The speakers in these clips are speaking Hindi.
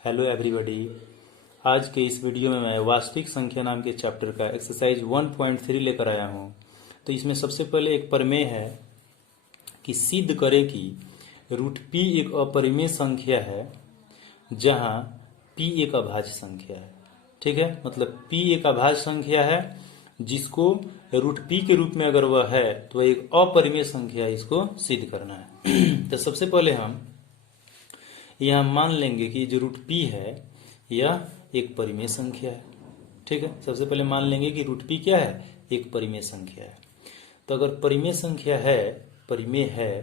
Hello everybody. आज के इस वीडियो में मैं वास्तविक संख्या नाम के चैप्टर का एक्सरसाइज 1.3 लेकर आया हूं। तो इसमें सबसे पहले एक प्रमेय है कि सिद्ध करें कि रूट पी एक अपरिमेय संख्या है जहां पी एक अभाज्य संख्या है। ठीक है, मतलब पी एक अभाज्य संख्या है जिसको रूट पी के रूप में अगर वह है तो एक अपरिमेय संख्या है, इसको सिद्ध करना है। तो सबसे पहले हम यह मान लेंगे कि जो रूट पी है यह एक परिमेय संख्या है। ठीक है, सबसे पहले मान लेंगे कि रूट पी क्या है, एक परिमेय संख्या है। तो अगर परिमेय संख्या है, परिमेय है,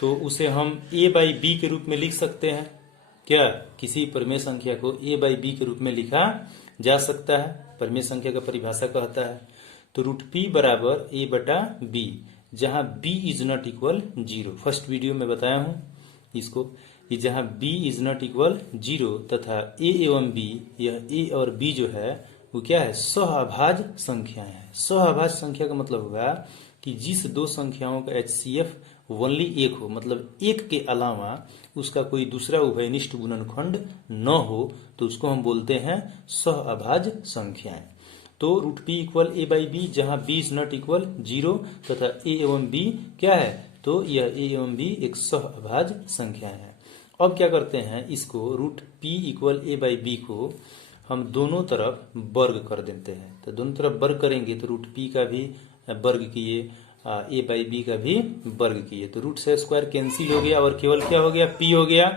तो उसे हम a बाई बी के रूप में लिख सकते हैं। क्या किसी परिमेय संख्या को a बाई बी के रूप में लिखा जा सकता है? परिमेय संख्या का परिभाषा कहता है तो रूट पी बराबर a बटा बी, जहां b is not equal 0। First video में बताया हूं इसको कि जहां b इज नॉट इक्वल 0 तथा a एवं b, यह a और b जो है वो क्या है, सहअभाज्य संख्याएं हैं। सहअभाज्य संख्या का मतलब होगा कि जिस दो संख्याओं का HCF ओनली एक हो, मतलब एक के अलावा उसका कोई दूसरा उभयनिष्ठ गुणनखंड न हो, तो उसको हम बोलते हैं सहअभाज्य संख्याएं। तो root p equal a by b, जहां b इज नॉट इक्वल 0 तथा a एवं b क्या है, तो यह a एवं b एक सहअभाज्य संख्या है। अब क्या करते हैं, इसको root p equal a by b को हम दोनों तरफ वर्ग कर देते हैं। तो दोनों तरफ वर्ग करेंगे तो रूट p का भी वर्ग किए, a बाई बी का भी वर्ग किए, तो रूट से स्क्वायर कैंसिल हो गया और केवल क्या हो गया, p हो गया।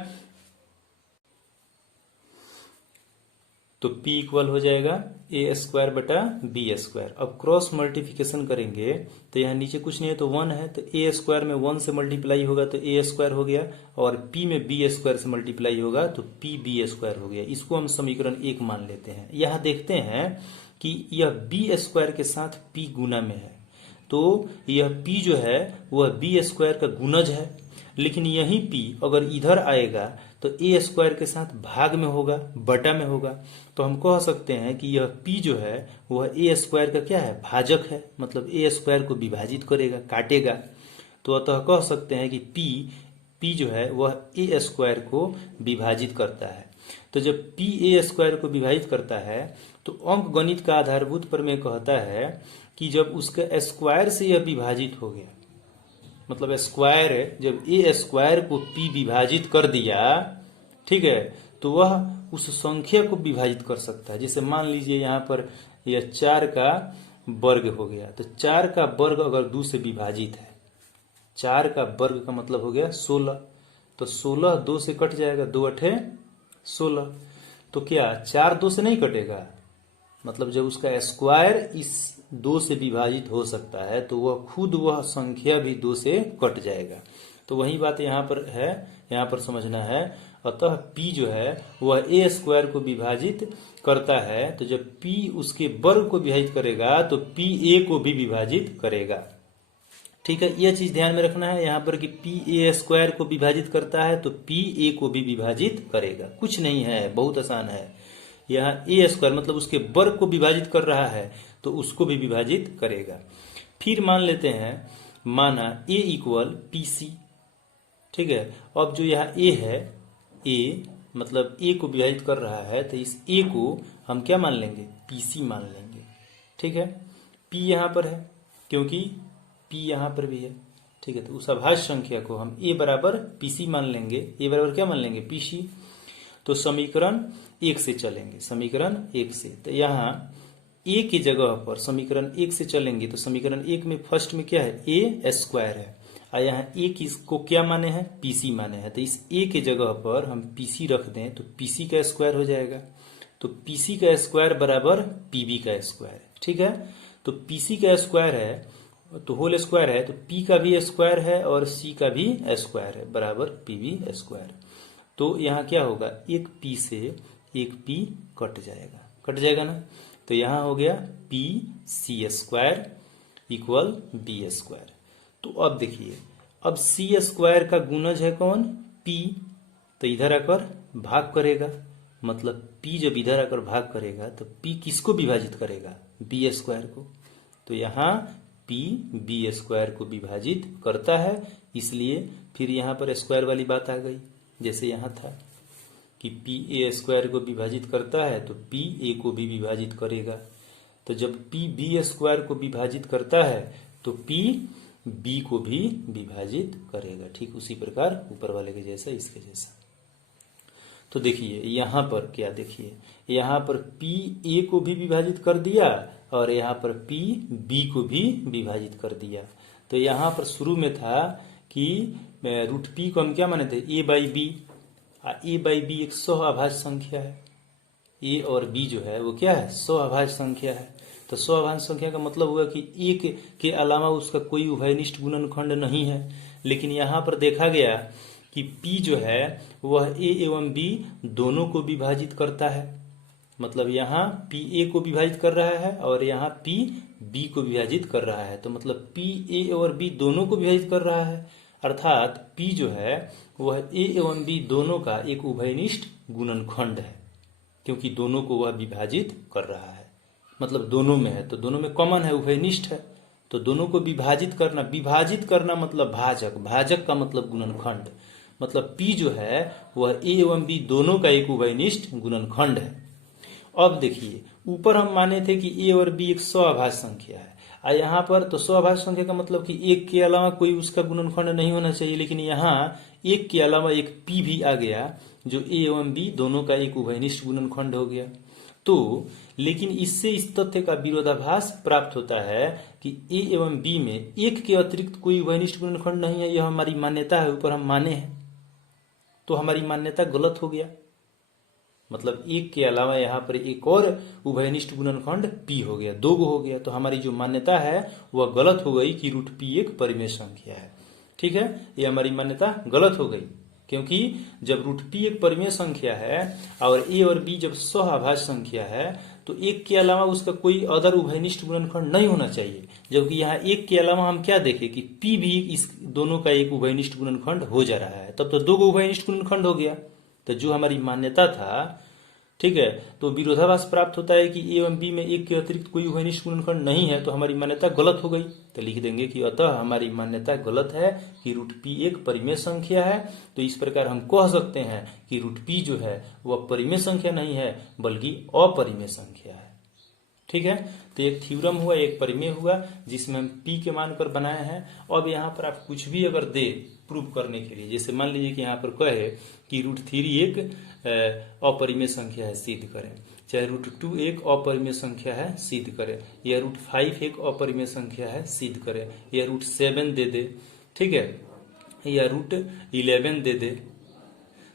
तो p इक्वल हो जाएगा a स्क्वायर बटा बी स्क्वायर। अब क्रॉस मल्टीप्लिकेशन करेंगे तो यहाँ नीचे कुछ नहीं है तो 1 है, तो a स्क्वायर में 1 से मल्टीप्लाई होगा तो a स्क्वायर हो गया, और p में b स्क्वायर से मल्टीप्लाई होगा तो p b स्क्वायर हो गया। इसको हम समीकरण 1 मान लेते हैं। यहाँ देखते हैं कि यह b स्क्वायर के साथ p गुना में है, तो यह p जो है वह b स्क्वायर का गुणज है, लेकिन यही p अगर इधर आएगा तो a स्क्वायर के साथ भाग में होगा, बटा में होगा। तो हम कह सकते हैं कि यह p जो है वह a स्क्वायर का क्या है, भाजक है, मतलब a स्क्वायर को विभाजित करेगा, काटेगा। तो अतः कह सकते हैं कि p जो है वह a स्क्वायर को विभाजित करता है। तो जब p a स्क्वायर को विभाजित करता है तो अंक गणित का आधारभूत प्रमेय कहता है कि जब उसका स्क्वायर से यह विभाजित हो गया, मतलब स्क्वायर है, जब a स्क्वायर को p विभाजित कर दिया, ठीक है, तो वह उस संख्या को विभाजित कर सकता है। जैसे मान लीजिए यहाँ पर यह 4 का वर्ग हो गया, तो 4 का वर्ग अगर 2 से विभाजित है, 4 का वर्ग का मतलब हो गया 16, तो 16 2 से कट जाएगा, 2 अठे 16। तो क्या 4 2 से नहीं कटेगा, मतलब जब उसका स्क्वायर इस 2 से विभाजित हो सकता है तो वह खुद वह संख्या भी 2 से कट जाएगा। तो वही बात यहाँ पर है, यहाँ पर समझना है। अतः p जो है वह a स्क्वायर को विभाजित करता है, तो जब p उसके वर्ग को विभाजित करेगा तो p a को भी विभाजित करेगा। ठीक है, यह चीज ध्यान में रखना है यहाँ पर कि p a स्क्वायर को विभाजित करता है तो p a को भी विभाजित करेगा। कुछ नहीं है, बहुत आसान है। यहाँ a स्क्वायर मतलब उसके वर्ग को विभाजित कर रहा है तो उसको भी विभाजित करेगा। फिर मान लेते हैं, माना a इक्वल पी सी। ठीक है, अब जो यहाँ a है, a मतलब a को विभाजित कर रहा है, तो इस a को हम क्या मान लेंगे, pc मान लेंगे। ठीक है, p यहाँ पर है क्योंकि p यहाँ पर भी है। ठीक है, तो उस अभाज्य संख्या को हम a बराबर pc मान लेंगे। a बराबर क्या मान लेंगे, pc। तो समीकरण 1 से चलेंगे, समीकरण 1 से। तो यहाँ a की जगह पर समीकरण 1 से चलेंगे तो समीकरण 1 में फर्स्ट में क्या है, a स्क्वायर है, और यहाँ a किसको क्या माने हैं, pc माने हैं। तो इस a के जगह पर हम pc रख दें तो pc का स्क्वायर हो जाएगा। तो pc का स्क्वायर बराबर pb का स्क्वायर। ठीक है, तो pc का स्क्वायर है तो होल स्क्वायर है, तो p का भी स्क्वायर है और c का भी स्क्वायर है, बराबर pb स्क्वायर। तो यहाँ क्या होगा, एक p से एक p कट जाएगा, कट जाएगा ना। तो यहाँ हो गया pc square equal b square. तो अब देखिए, अब c स्क्वायर का गुणज है कौन, p, तो इधर आकर भाग करेगा, मतलब p जब इधर आकर भाग करेगा तो p किसको विभाजित करेगा, b स्क्वायर को। तो यहाँ p b स्क्वायर को विभाजित करता है, इसलिए फिर यहाँ पर स्क्वायर वाली बात आ गई जैसे यहाँ था। कि पी ए स्क्वायर को विभाजित करता है तो पी ए को भी विभाजित करेगा। तो जब पी बी स्क्वायर को विभाजित करता है तो पी बी को भी विभाजित करेगा। ठीक उसी प्रकार ऊपर वाले के जैसा इसके जैसा। तो देखिए यहाँ पर क्या, देखिए यहाँ पर पी ए को भी विभाजित कर दिया और यहाँ पर पी बी को भी विभाजित कर दिया। तो यहाँ पर शुरू में था कि रूट पी को हम क्या माने थे, A by B. A by B एक सहअभाज्य संख्या है। ए और बी जो है वो क्या है, सहअभाज्य संख्या है। तो सहअभाज्य संख्या का मतलब हुआ कि एक के अलावा उसका कोई उभयनिष्ठ गुणनखंड नहीं है। लेकिन यहाँ पर देखा गया कि P जो है वह A एवं B दोनों को विभाजित करता है। मतलब यहाँ P A को विभाजित कर रहा है और यहाँ P B को विभाजित कर रहा है। तो मतलब P A और B दोनों को विभाजित कर रहा है, अर्थात P जो है वह A एवं B दोनों का एक उभयनिष्ठ गुणनखंड है, क्योंकि दोनों को वह विभाजित कर रहा है। मतलब दोनों में है तो दोनों में कॉमन है, उभयनिष्ठ है। तो दोनों को विभाजित करना मतलब भाजक, भाजक का मतलब गुणनखंड। मतलब P जो है वह A एवं B दोनों का एक उभयनिष्ठ गुणनखंड है। अब देखिए ऊपर हम माने थे कि A और B एक सहअभाज्य संख्या है, और यहाँ पर तो सहअभाज्य संख्या का मतलब कि एक के अलावा कोई उसका गुणनखंड नहीं होना चाहिए। लेकिन यहाँ एक के अलावा एक P भी आ गया जो A एवं B दोनों का एक उभयनिष्ठ गुणनखंड हो गया। तो लेकिन इससे इस तथ्य का विरोधाभास प्राप्त होता है कि A एवं B में एक के अतिरिक्त कोई उभयनिष्ठ गुणनखंड नहीं है। यह हमारी मान्यता है, ऊपर हम माने हैं, तो हमारी मान्यता गलत हो गया। मतलब एक के अलावा यहाँ पर एक और उभयनिष्ठ गुणनखंड P हो गया, दो हो गया। तो हमारी जो मान्यता है वह गलत हो गई कि रूट P एक परिमेय संख्या है। ठीक है, ये हमारी मान्यता गलत हो गई, क्योंकि जब रूट P एक परिमेय संख्या है और A और B जब सहअभाज्य संख्या है तो एक के अलावा उसका कोई अदर उभयनिष्ठ गुणनखंड नहीं होना चाहिए। जबकि यहाँ एक के अलावा हम क्या देखें कि P भी इस दोनों का एक उभयनिष्ठ गुणनखंड हो जा रहा है, तब तो दो उभयनिष्ठ गुणनखंड हो गया। तो जो हमारी मान्यता था, ठीक है, तो विरोधाभास प्राप्त होता है कि A एवं B में एक के अतिरिक्त कोई उभयनिष्ठ गुणनखंड नहीं है, तो हमारी मान्यता गलत हो गई। तो लिख देंगे कि अतः हमारी मान्यता गलत है कि रूट P एक परिमेय संख्या है। तो इस प्रकार हम कह सकते हैं कि रूट P जो है वह परिमेय संख्या नहीं है बल्कि अपरिमेय संख्या है। ठीक है, तो एक थ्योरम हुआ, एक परिमेय हुआ, जिसमें हम P के मान कर बनाए हैं। अब यहाँ पर आप कुछ भी अगर दे प्रूव करने के लिए, जैसे मान लीजिए कि यहाँ पर कहे कि रूट 3 एक अपरिमेय संख्या है, सिद्ध करें। चाहे रूट 2 एक अपरिमेय संख्या है, सिद्ध करें। या रूट 5 एक अपरिमेय संख्या है, सिद्ध करें। या रूट 7 दे दे, ठीक है, या रूट 11 दे दे।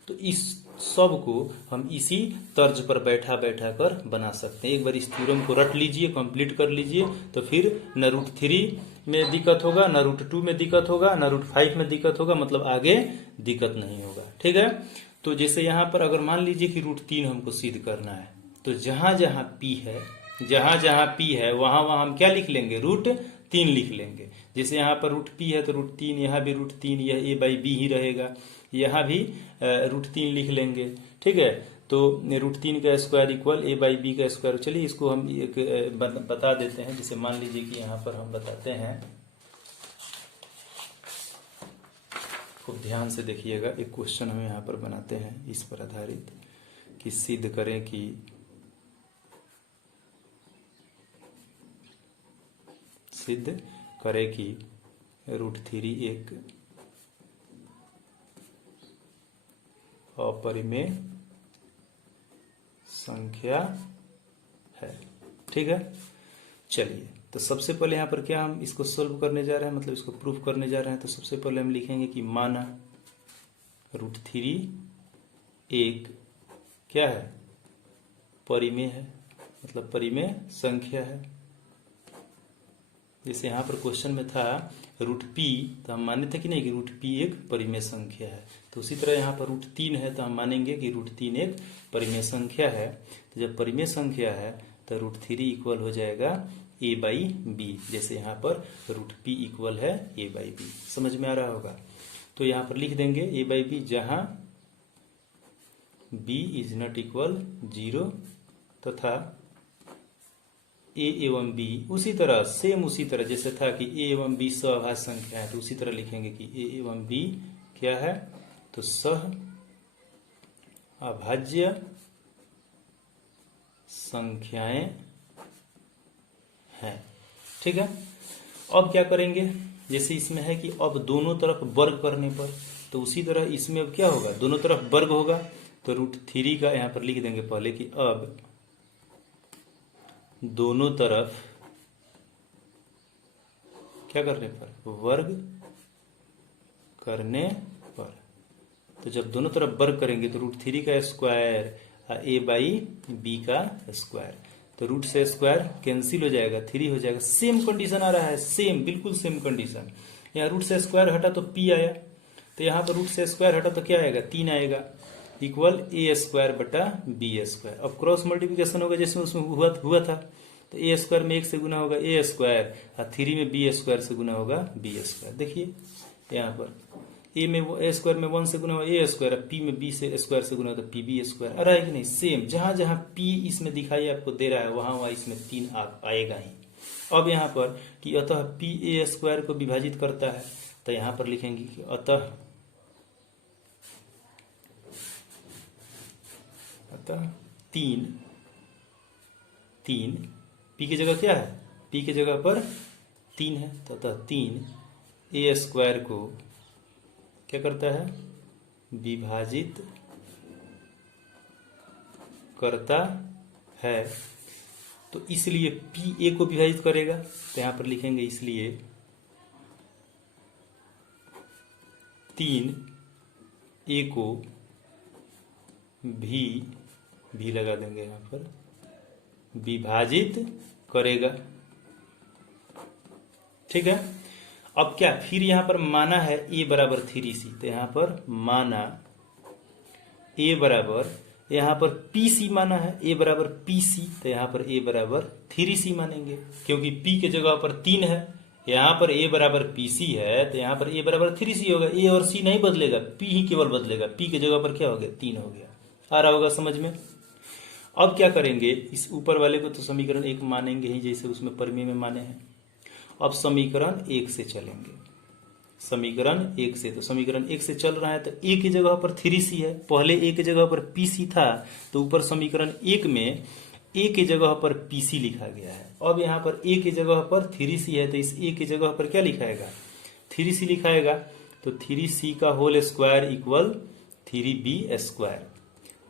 तो इस सब को हम इसी तर्ज पर बैठा बैठा कर बना सकते हैं। एक बार इस थ्योरम को रट लीजिए, कंप्लीट कर लीजिए, तो फिर न रूट 3 में दिक्कत होगा, न रूट 2 में दिक्कत होगा, न रूट 5 में दिक्कत होगा, मतलब आगे दिक्कत नहीं होगा। ठीक है, तो जैसे यहाँ पर अगर मान लीजिए कि रूट 3 हमको सिद्ध करना है, तो जहां जहां P है, जहां जहां P है वहां वहां हम क्या लिख लेंगे, रूट 3 लिख लेंगे। जैसे यहाँ पर रूट P है तो रूट 3, यहाँ भी रूट 3, यह A बाई B ही रहेगा। यहाँ भी रूट 3 लिख लेंगे। ठीक है, तो रूट 3 का square equal A by B का स्क्वायर। चलिए इसको हम एक बता देते हैं। जैसे मान लीजिए कि यहाँ पर हम बताते हैं, खूब ध्यान से देखिएगा, एक क्वेश्चन हम यहाँ पर बनाते हैं इस पर आधारित कि सिद्ध करें कि रूट 3 एक अपरिमेय संख्या है। ठीक है, चलिए तो सबसे पहले यहाँ पर क्या हम इसको सोल्व करने जा रहे हैं, मतलब इसको प्रूफ करने जा रहे हैं। तो सबसे पहले हम लिखेंगे कि माना रूट 3 एक क्या है, परिमेय है, मतलब परिमेय संख्या है। जैसे यहाँ पर क्वेश्चन में था रूट P, तो हम माने थे कि नहीं कि रूट P एक परिमेय संख्या है। तो उसी तरह यहाँ पर रूट 3 है, तो हम मानेंगे कि रूट 3 एक परिमेय संख्या है। तो जब परिमेय संख्या है तो रूट 3 इक्वल हो जाएगा A बाई B। जैसे यहाँ पर रूट P इक्वल है A बाई B, समझ में आ रहा होगा। तो यहाँ पर लिख देंगे A बाई B जहाँ B इज नॉट इक्वल 0 तथा A एवं B उसी तरह सेम उसी तरह जैसे था कि A एवं B सहअभाज्य संख्या है, तो उसी तरह लिखेंगे कि A एवं B क्या है, तो सह अभाज्य संख्याएं हैं। ठीक है, अब क्या करेंगे, जैसे इसमें है कि अब दोनों तरफ वर्ग करने पर, तो उसी तरह इसमें अब क्या होगा, दोनों तरफ वर्ग होगा तो √3 का यहां पर लिख देंगे पहले कि अब दोनों तरफ क्या करने पर, वर्ग करने पर, तो जब दोनों तरफ वर्ग करेंगे तो √3 का स्क्वायर a/b का स्क्वायर, तो रूट से स्क्वायर कैंसिल हो जाएगा, 3 हो जाएगा। सेम कंडीशन आ रहा है, सेम, बिल्कुल सेम कंडीशन। यहाँ रूट से स्क्वायर हटा तो p आया, तो यहाँ पर रूट से स्क्वायर हटा तो क्या आएगा, 3 आएगा, इक्वल a²/b²। अब क्रॉस मल्टीप्लिकेशन होगा जैसे उसमें हुआ था, तो a² में 1 से गुना होगा a² और 3 में b² से गुना होगा b²। देखिए यहाँ पर a में a² में 1 से गुना होगा a², p में b से स्क्वायर से गुना होगा तो pb²। आ रहा है कि नहीं, सेम, जहां जहां p इसमें दिखाई आपको दे रहा है वहां इसमें 3 आएगा ही। अब यहाँ पर कि अतः p a² को विभाजित करता है, तो यहाँ पर लिखेंगे कि अतः 3 p की जगह क्या है, p की जगह पर 3 है, तो अतः 3 a² को क्या करता है, विभाजित करता है। तो इसलिए p a को विभाजित करेगा, तो यहां पर लिखेंगे इसलिए 3 a को भी लगा देंगे यहां पर, विभाजित करेगा। ठीक है, अब क्या, फिर यहां पर माना है a बराबर 3c, तो यहां पर माना a बराबर, यहां पर pc माना है, a बराबर pc, तो यहां पर a बराबर 3c मानेंगे, क्योंकि p के जगह पर 3 है, यहां पर a बराबर pc है, तो यहां पर a बराबर 3c होगा, a और c नहीं बदलेगा, p ही केवल बदलेगा, p के जगह पर क्या हो गया, 3 हो गया। आ रहा होगा समझ में। अब क्या करेंगे, इस ऊपर वाले को तो समीकरण 1 मानेंगे ही, जैसे उसमें परिमेय में माने हैं। अब समीकरण 1 से चलेंगे, समीकरण 1 से, तो समीकरण 1 से चल रहा है, तो a की जगह पर 3c है, पहले a की जगह पर pc था, तो ऊपर समीकरण 1 में a की जगह पर pc लिखा गया है। अब यहाँ पर a की जगह पर 3c है, तो इस a की जगह पर क्या लिखाएगा, 3c लिखाएगा, तो 3c का होल स्क्वायर इक्वल 3b²।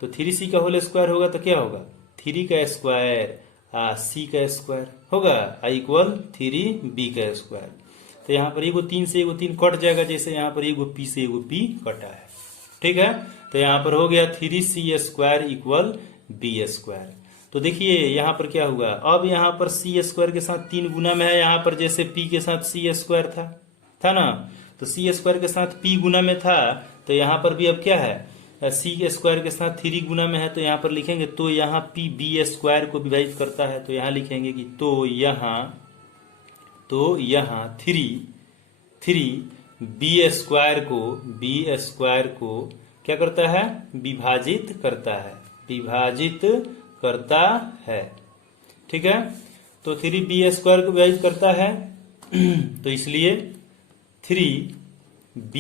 तो 3c का होल स्क्वायर होगा तो क्या होगा, 3 का स्क्वायर c का स्क्वायर होगा इक्वल 3b का स्क्वायर। तो यहाँ पर एगो 3 से एगो 3 कट जाएगा, जैसे यहाँ पर एगो p से एगो p कटा है। ठीक है, तो यहाँ पर हो गया 3c² इक्वल b²। तो देखिए यहाँ पर क्या हुआ, अब यहाँ पर c² के साथ 3 गुना में है, यहाँ पर जैसे p के साथ c² था ना, तो c² के साथ p गुना में था, तो यहाँ पर भी अब क्या है, c² के साथ 3 गुना में है, तो यहाँ पर लिखेंगे तो यहाँ p b² को विभाजित करता है, तो यहाँ लिखेंगे कि तो यहाँ 3 b² को क्या करता है, विभाजित करता है। ठीक है, तो 3 b² को विभाजित करता है, तो इसलिए 3 b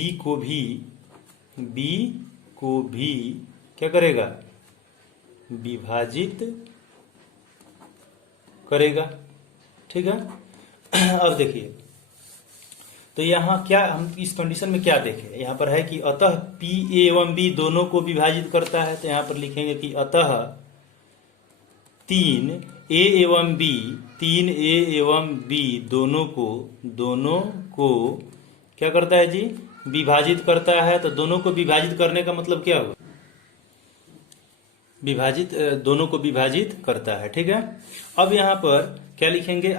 को भी क्या करेगा, विभाजित करेगा। ठीक है, अब देखिए, तो यहाँ क्या हम इस कंडीशन में क्या देखें, यहाँ पर है कि अतः p a एवं b दोनों को विभाजित करता है, तो यहाँ पर लिखेंगे कि अतः 3a एवं b दोनों को क्या करता है जी, विभाजित करता है। तो दोनों को विभाजित करने का मतलब क्या होगा, दोनों को विभाजित करता है। ठीक है, अब यहाँ पर क्या लिखेंगे,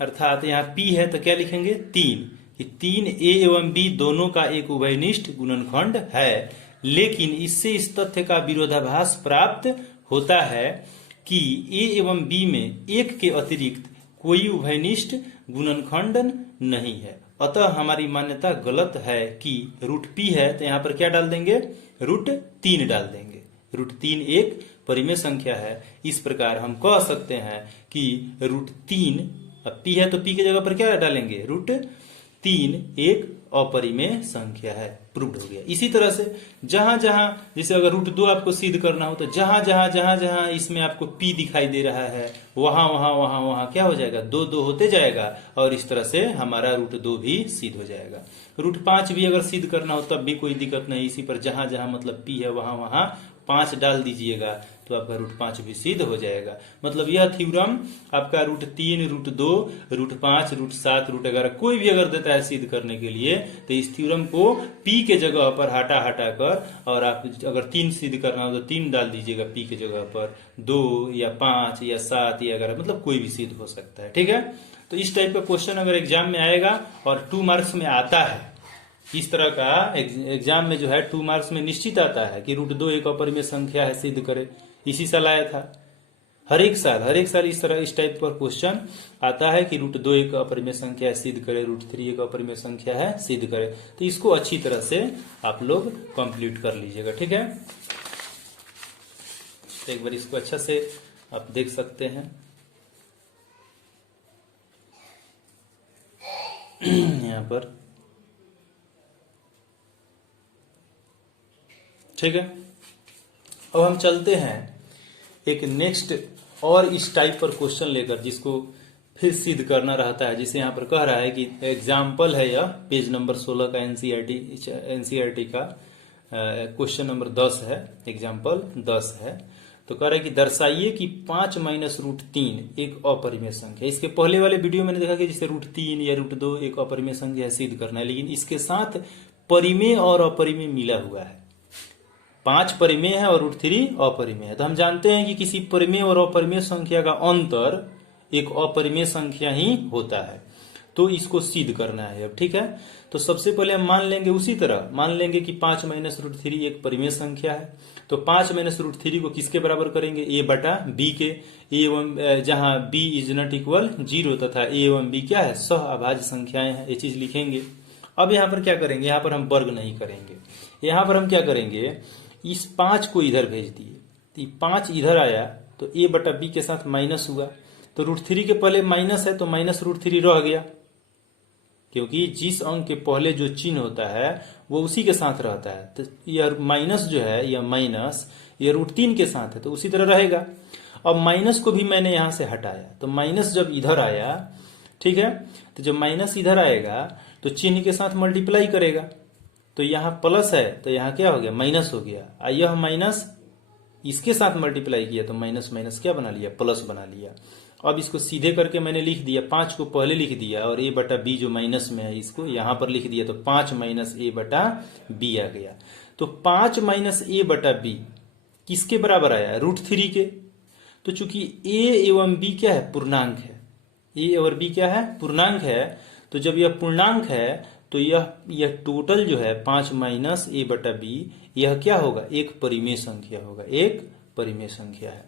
अर्थात यहाँ p है तो क्या लिखेंगे, 3, कि 3a एवं b दोनों का एक उभयनिष्ठ गुणनखंड है, लेकिन इससे इस तथ्य का विरोधाभास प्राप्त होता है कि a एवं b में एक के अतिरिक्त कोई उभयनिष्ठ गुणनखंड नहीं है। अतः हमारी मान्यता गलत है कि √p है, तो यहाँ पर क्या डाल देंगे, √3 डाल देंगे। √3 एक परिमेय संख्या है, इस प्रकार हम कह सकते हैं कि √3, अब p है तो p की जगह पर क्या डालेंगे, √3 एक अपरिमेय संख्या है। प्रूव्ड हो गया। इसी तरह से जहां जहां, जैसे अगर √2 आपको सिद्ध करना हो तो जहां जहां इसमें आपको p दिखाई दे रहा है वहां वहां वहां वहां क्या हो जाएगा, 2 2 होते जाएगा और इस तरह से हमारा √2 भी सिद्ध हो जाएगा। √5 भी अगर सिद्ध करना हो तब भी कोई दिक्कत नहीं, इसी पर जहां जहां मतलब p है वहां वहां 5 डाल दीजिएगा तो आपका √5 भी सिद्ध हो जाएगा। मतलब यह थ्योरम आपका √3, √2, √5, √7, √11 कोई भी अगर देता है सिद्ध करने के लिए तो इस थ्योरम को p के जगह पर हटा कर और आप अगर 3 सिद्ध करना हो तो 3 डाल दीजिएगा p के जगह पर, 2 या 5 या 7 या 11 मतलब कोई भी सिद्ध हो सकता है। ठीक है, तो इस टाइप का क्वेश्चन अगर एग्जाम में आएगा और 2 मार्क्स में आता है, इस तरह का एग्जाम में जो है 2 मार्क्स में निश्चित आता है कि √2 एक अपरिमेय संख्या है, सिद्ध करे। इसी साल आया था, हर एक साल इस तरह इस टाइप पर क्वेश्चन आता है कि √2 एक अपरिमेय संख्या है, सिद्ध करे, √3 एक अपरिमेय संख्या है, सिद्ध करे। तो इसको अच्छी तरह से आप लोग कंप्लीट कर लीजिएगा। ठीक है, तो एक बार इसको अच्छा से आप देख सकते हैं। यहाँ पर ठीक है, अब हम चलते हैं एक नेक्स्ट और इस टाइप पर क्वेश्चन लेकर जिसको फिर सिद्ध करना रहता है, जिसे यहाँ पर कह रहा है कि एग्जाम्पल है, यह पेज नंबर 16 का एनसीईआरटी का क्वेश्चन नंबर 10 है, एग्जाम्पल 10 है। तो कह रहा है कि दर्शाइए कि 5 माइनस √3 एक अपरिमेय संख्या। इसके पहले वाले वीडियो मैंने देखा कि जैसे √3 या √2 एक अपरिमेय संख्या सिद्ध करना है, लेकिन इसके साथ परिमेय और अपरिमेय मिला हुआ है। 5 परिमेय है और √3 अपरिमेय है। तो हम जानते हैं कि किसी परिमेय और अपरिमेय संख्या का अंतर एक अपरिमेय संख्या ही होता है, तो इसको सिद्ध करना है अब। ठीक है, तो सबसे पहले हम मान लेंगे उसी तरह, मान लेंगे कि 5 माइनस √3 एक परिमेय संख्या है। तो 5 माइनस √3 को किसके बराबर करेंगे, a बटा b के, a एवं जहां b इज नॉट इक्वल 0 तथा a एवं b क्या है, सह अभाज्य संख्याएं हैं, ये चीज लिखेंगे। अब यहाँ पर क्या करेंगे, यहाँ पर हम वर्ग नहीं करेंगे, यहाँ पर हम क्या करेंगे, इस 5 को इधर भेज दिए, तो 5 इधर आया तो a बटा b के साथ माइनस हुआ, तो √3 के पहले माइनस है तो माइनस √3 रह गया, क्योंकि जिस अंक के पहले जो चिन्ह होता है वो उसी के साथ रहता है। तो यह माइनस जो है, यह माइनस ये √3 के साथ है तो उसी तरह रहेगा। अब माइनस को भी मैंने यहां से हटाया, तो माइनस जब इधर आया, ठीक है, तो जब माइनस इधर आएगा तो चिन्ह के साथ मल्टीप्लाई करेगा, तो यहाँ प्लस है तो यहाँ क्या हो गया, माइनस हो गया। यह माइनस इसके साथ मल्टीप्लाई किया तो माइनस माइनस क्या बना लिया, प्लस बना लिया। अब इसको सीधे करके मैंने लिख दिया, 5 को पहले लिख दिया और a बटा b जो माइनस में है इसको यहां पर लिख दिया, तो 5 माइनस a बटा b आ गया। तो 5 माइनस a बटा b किसके बराबर आया, √3 के। तो चूंकि a एवं b क्या है, पूर्णांक है, a और b क्या है, पूर्णांक है। तो जब यह पूर्णांक है तो यह टोटल जो है 5 माइनस a बटा b यह क्या होगा, एक परिमेय संख्या होगा, एक परिमेय संख्या है।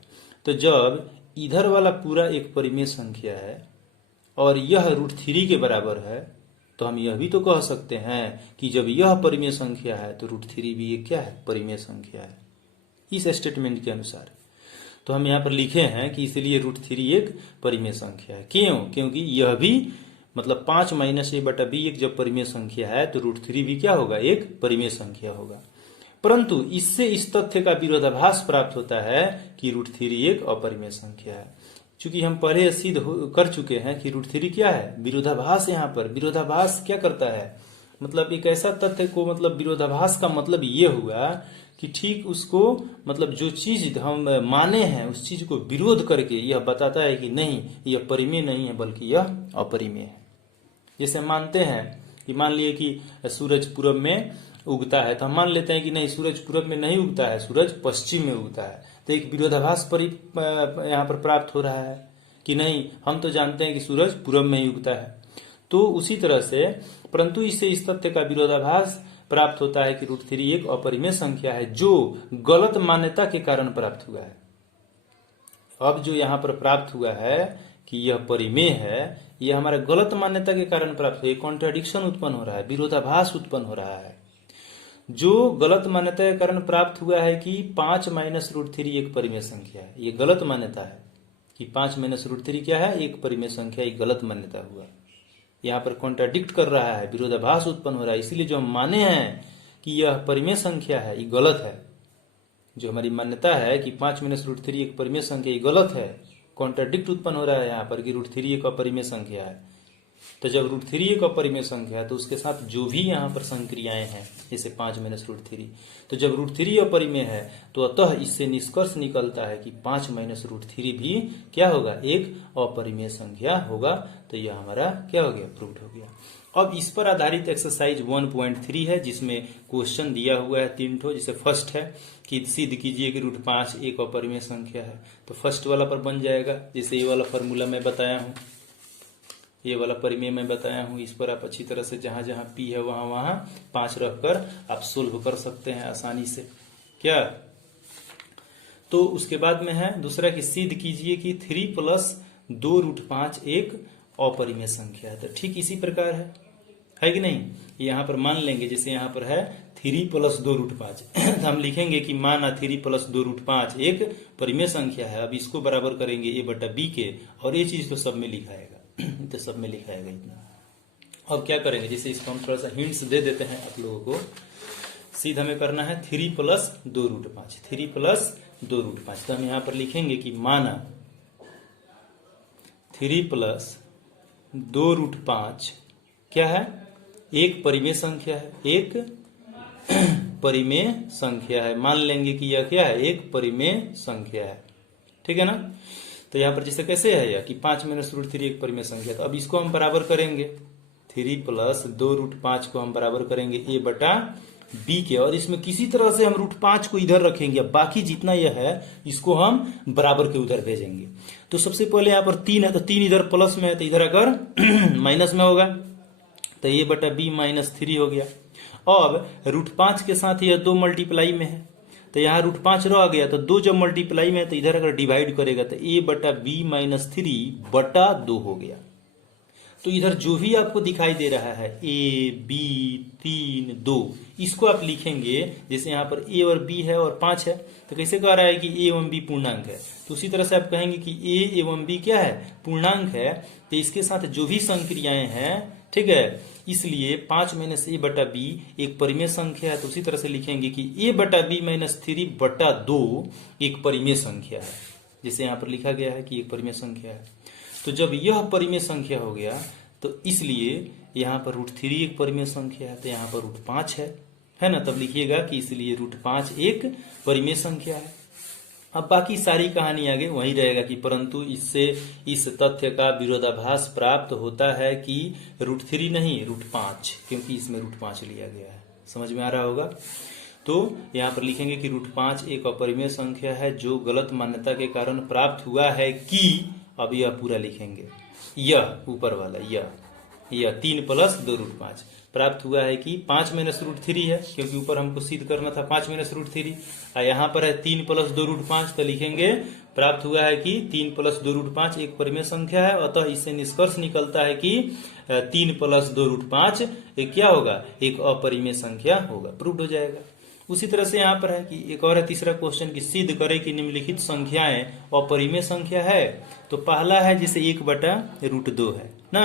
तो जब इधर वाला पूरा एक परिमेय संख्या है और यह √3 के बराबर है, तो हम यह भी तो कह सकते हैं कि जब यह परिमेय संख्या है तो √3 भी एक क्या है, परिमेय संख्या है, इस स्टेटमेंट के अनुसार। तो हम यहाँ पर लिखे हैं कि इसलिए √3 एक परिमेय संख्या है। क्यों, क्योंकि यह भी मतलब 5 माइनस a बटा b एक जब परिमेय संख्या है तो √3 भी क्या होगा, एक परिमेय संख्या होगा। परंतु इससे इस तथ्य का विरोधाभास प्राप्त होता है कि √3 एक अपरिमेय संख्या है। चूंकि हम पहले सिद्ध कर चुके हैं कि √3 क्या है, विरोधाभास। यहाँ पर विरोधाभास क्या करता है, मतलब एक ऐसा तथ्य को, मतलब विरोधाभास का मतलब ये हुआ कि ठीक उसको, मतलब जो चीज हम माने हैं उस चीज को विरोध करके यह बताता है कि नहीं, यह परिमेय नहीं है बल्कि यह अपरिमेय है। जैसे मानते हैं कि मान लिए कि सूरज पूरब में उगता है, तो हम मान लेते हैं कि नहीं, सूरज पूरब में नहीं उगता है, सूरज पश्चिम में उगता है। तो एक विरोधाभास यहाँ पर प्राप्त हो रहा है कि नहीं, हम तो जानते हैं कि सूरज पूरब में ही उगता है। तो उसी तरह से, परंतु इससे इस तथ्य का विरोधाभास प्राप्त होता है कि √3 एक अपरिमेय संख्या है जो गलत मान्यता के कारण प्राप्त हुआ है। अब जो यहाँ पर प्राप्त हुआ है कि यह परिमेय है, यह हमारा गलत मान्यता के कारण प्राप्त हुआ, कॉन्ट्राडिक्शन उत्पन्न हो रहा है, विरोधाभास उत्पन्न हो रहा है। जो गलत मान्यता के कारण प्राप्त हुआ है कि 5 माइनस √3 एक परिमेय संख्या है, ये गलत मान्यता है कि 5 माइनस √3 क्या है, एक परिमेय संख्या, एक गलत मान्यता हुआ। यहाँ पर कॉन्ट्राडिक्ट कर रहा है, विरोधाभास उत्पन्न हो रहा है। इसीलिए जो हम माने हैं कि यह परिमेय संख्या है, ये गलत है। जो हमारी मान्यता है कि 5 - √3 एक परिमेय संख्या, ये गलत है। कॉन्ट्राडिक्ट उत्पन्न हो रहा है यहाँ पर कि √3 एक अपरिमेय संख्या है। तो जब √3 एक अपरिमेय संख्या है तो उसके साथ जो भी यहाँ पर संक्रियाएं हैं, जैसे 5 - √3, तो जब √3 अपरिमेय है तो अतः इससे निष्कर्ष निकलता है कि 5 - √3 भी क्या होगा, एक अपरिमेय संख्या होगा। तो यह हमारा क्या हो गया, प्रूव्ड हो गया। अब इस पर आधारित एक्सरसाइज 1.3 है, जिसमें क्वेश्चन दिया हुआ है 3 ठो। जैसे फर्स्ट है कि सिद्ध कीजिए कि √5 एक अपरिमेय संख्या है। तो फर्स्ट वाला पर बन जाएगा, जैसे ये वाला फॉर्मूला मैं बताया हूँ, ये वाला परिमेय मैं बताया हूँ। इस पर आप अच्छी तरह से जहां जहां P है वहां वहां 5 रखकर आप सोल्व कर सकते हैं आसानी से। क्या तो उसके बाद में है दूसरा कि सिद्ध कीजिए कि 3 + 2 √5 एक अपरिमेय संख्या है। तो ठीक इसी प्रकार है कि नहीं। यहाँ पर मान लेंगे, जैसे यहाँ पर है 3 + 2 √5 तो हम लिखेंगे कि माना 3 + 2 √5 एक परिमेय संख्या है। अब इसको बराबर करेंगे a/b के, और ये चीज तो सब में लिखाएगा तो सब में लिखाएगा इतना। अब क्या करेंगे, जैसे इसको हम थोड़ा सा हिंट्स दे देते हैं आप लोगों को। सीधा हमें करना है 3 + 2 √5, 3 + 2 √5। तो हम यहाँ पर लिखेंगे कि माना 3 + 2 √5 क्या है, एक परिमेय संख्या है, एक परिमेय संख्या है। मान लेंगे कि यह क्या है, एक परिमेय संख्या है। ठीक है ना। तो यहाँ पर जैसे कैसे है यह कि 5 - √3 एक परिमेय संख्या। तो अब इसको हम बराबर करेंगे, 3 + 2 √5 को हम बराबर करेंगे a/b के, और इसमें किसी तरह से हम √5 को इधर रखेंगे। अब बाकी जितना यह है इसको हम बराबर के उधर भेजेंगे। तो सबसे पहले यहाँ पर 3 है, तो 3 इधर प्लस में है, तो इधर अगर माइनस में होगा तो a/b -3 हो गया। अब √5 के साथ यह 2 मल्टीप्लाई में है, तो यहाँ √5 रह गया, तो 2 जब मल्टीप्लाई में है तो इधर अगर डिवाइड करेगा तो a/b -3/2 हो गया। तो इधर जो भी आपको दिखाई दे रहा है a, b, 3, 2, इसको आप लिखेंगे। जैसे यहाँ पर a और b है और 5 है, तो कैसे कह रहा है कि a एवं b पूर्णांक है, तो उसी तरह से आप कहेंगे कि a एवं b क्या है, पूर्णांक है। तो इसके साथ जो भी संक्रियाएं हैं, ठीक है, इसलिए 5 - a/b एक परिमेय संख्या है। तो उसी तरह से लिखेंगे कि a/b -3/2 एक परिमेय संख्या है, जैसे यहाँ पर लिखा गया है कि एक परिमेय संख्या है। तो जब यह परिमेय संख्या हो गया तो इसलिए यहाँ पर √3 एक परिमेय संख्या है, तो यहाँ पर √5 है ना। तब लिखिएगा कि इसलिए √5 एक परिमेय संख्या है। अब बाकी सारी कहानी आगे वही रहेगा कि परंतु इससे इस तथ्य का विरोधाभास प्राप्त होता है कि √3 नहीं √5, क्योंकि इसमें √5 लिया गया है। समझ में आ रहा होगा। तो यहाँ पर लिखेंगे कि √5 एक अपरिमेय संख्या है जो गलत मान्यता के कारण प्राप्त हुआ है कि, अब यह पूरा लिखेंगे, यह ऊपर वाला यह 3 + 2 √5 प्राप्त हुआ है कि 5 - √3 है, क्योंकि ऊपर हमको सिद्ध करना था 5 - √3, यहाँ पर है 3 + 2 √5। तो लिखेंगे प्राप्त हुआ है कि 3 + 2 √5 एक परिमेय संख्या है। अतः इससे निष्कर्ष निकलता है कि 3 + 2 √5 एक क्या होगा, एक अपरिमेय संख्या होगा। प्रूव्ड हो जाएगा। उसी तरह से यहाँ पर है कि एक और है तीसरा क्वेश्चन कि सिद्ध करें कि निम्नलिखित संख्याएं अपरिमेय संख्या है। तो पहला है जैसे 1/√2 है ना,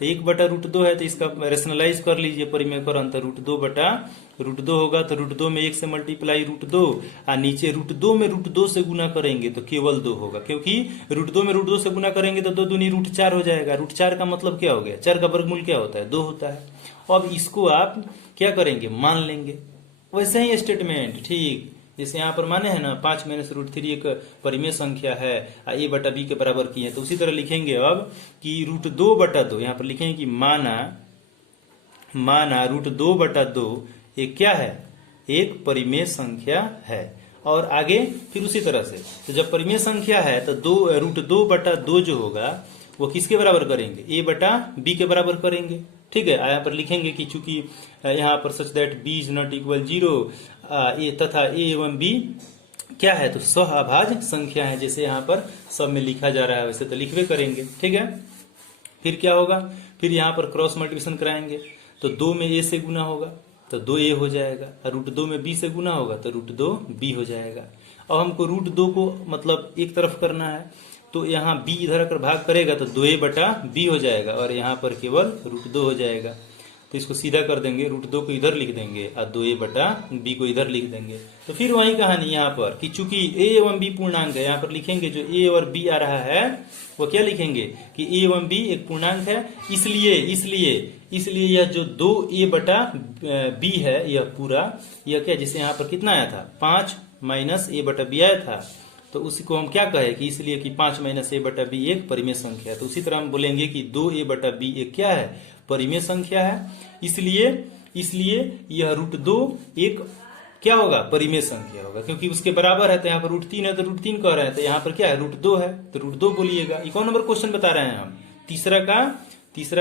तो 1/√2 है, तो इसका रेशनलाइज कर लीजिए परिमेयकरण। तो √2/√2 होगा, तो √2 में 1 से मल्टीप्लाई √2, और नीचे √2 में √2 से गुना करेंगे तो केवल 2 होगा, क्योंकि √2 में √2 से गुना करेंगे तो 2 दूनी √4 हो जाएगा। √4 का मतलब क्या हो गया, 4 का वर्गमूल क्या होता है, 2 होता है। अब इसको आप क्या करेंगे, मान लेंगे। वैसे ही स्टेटमेंट ठीक जैसे यहाँ पर माने है ना 5 - √3 एक परिमेय संख्या है, a/b के बराबर की है, तो उसी तरह लिखेंगे अब कि √2/2, यहाँ पर लिखेंगे कि माना √2/2 एक क्या है, एक परिमेय संख्या है। और आगे फिर उसी तरह से, तो जब परिमेय संख्या है तो √2/2 जो होगा वो किसके बराबर करेंगे, a/b के बराबर करेंगे। ठीक है, यहाँ पर लिखेंगे कि चूंकि यहाँ पर such that b is not equal 0 तथा a एवं b क्या है, तो सहअभाज्य संख्या है, जैसे यहाँ पर सब में लिखा जा रहा है वैसे तो लिखवे करेंगे। ठीक है, फिर क्या होगा, फिर यहाँ पर क्रॉस मल्टीप्लिकेशन कराएंगे, तो 2 में a से गुना होगा तो 2a हो जाएगा, और √2 में b से गुना होगा तो √2b हो जाएगा। अब हमको √2 को मतलब एक तरफ करना है, तो यहाँ b इधर अगर भाग करेगा तो 2a/b हो जाएगा और यहाँ पर केवल √2 हो जाएगा। तो इसको सीधा कर देंगे, √2 को इधर लिख देंगे और 2a/b को इधर लिख देंगे। तो फिर वही कहानी यहाँ पर कि चूंकि a एवं b पूर्णांक है, यहाँ पर लिखेंगे जो a और b आ रहा है वो क्या लिखेंगे कि a एवं b एक पूर्णांक है, इसलिए यह जो 2a/b है यह पूरा, यह क्या, जैसे यहाँ पर कितना आया था 5 - a/b आया था, तो उसी को हम क्या कहे कि इसलिए कि 5 - a/b एक परिमेय संख्या है। तो उसी तरह हम बोलेंगे कि 2a/b एक क्या है, परिमेय संख्या है, इसलिए यह √2 एक क्या होगा, परिमेय संख्या होगा, क्योंकि उसके बराबर है। तो यहाँ पर √3 है तो √3 कह रहे हैं, तो यहाँ पर क्या है √2 है तो √2 बोलिएगा। ये कौन नंबर क्वेश्चन बता रहे हैं हम, तीसरा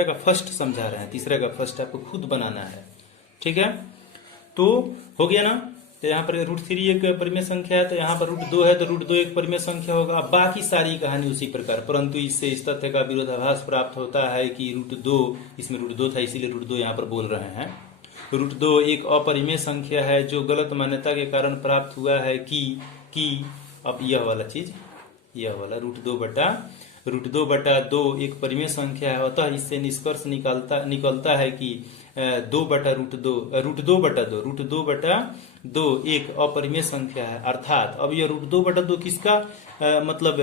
का फर्स्ट समझा रहे हैं, तीसरा का फर्स्ट आपको खुद बनाना है, ठीक है। तो हो गया ना, तो यहाँ पर √3 एक परिमेय संख्या है, तो यहाँ पर √2 है तो √2 एक परिमेय संख्या होगा। अब बाकी सारी कहानी उसी प्रकार, परंतु इससे इस तथ्य का विरोधाभास प्राप्त होता है कि √2, इसमें √2 था इसीलिए √2 यहाँ पर बोल रहे हैं। √2 एक अपरिमेय संख्या है जो गलत मान्यता के कारण प्राप्त हुआ है कि अब यह वाला चीज, यह वाला √2/2 एक परिमेय संख्या है, अतः इससे निष्कर्ष निकलता है कि 2/2 एक अपरिमेय संख्या है। अर्थात अब यह √2/2 किसका मतलब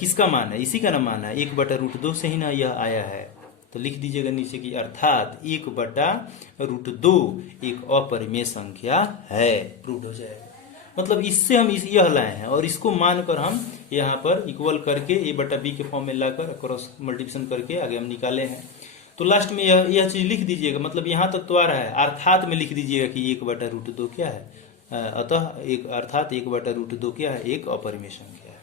किसका मान है, इसी का ना मान है, 1/√2 से ही ना यह आया है। तो लिख दीजिएगा नीचे की अर्थात 1/√2 एक अपरिमेय संख्या है, प्रूव हो जाएगा। मतलब इससे हम यह लाए हैं और इसको मानकर हम यहाँ पर इक्वल करके a/b के फॉर्म में लाकर क्रॉस मल्टीप्लिकेशन करके आगे हम निकाले हैं। तो लास्ट में यह चीज लिख दीजिएगा, मतलब यहाँ तक तो आ रहा है, अर्थात में लिख दीजिएगा कि 1/√2 क्या है, अतः एक अर्थात 1/√2 क्या है, एक अपरिमेय संख्या है।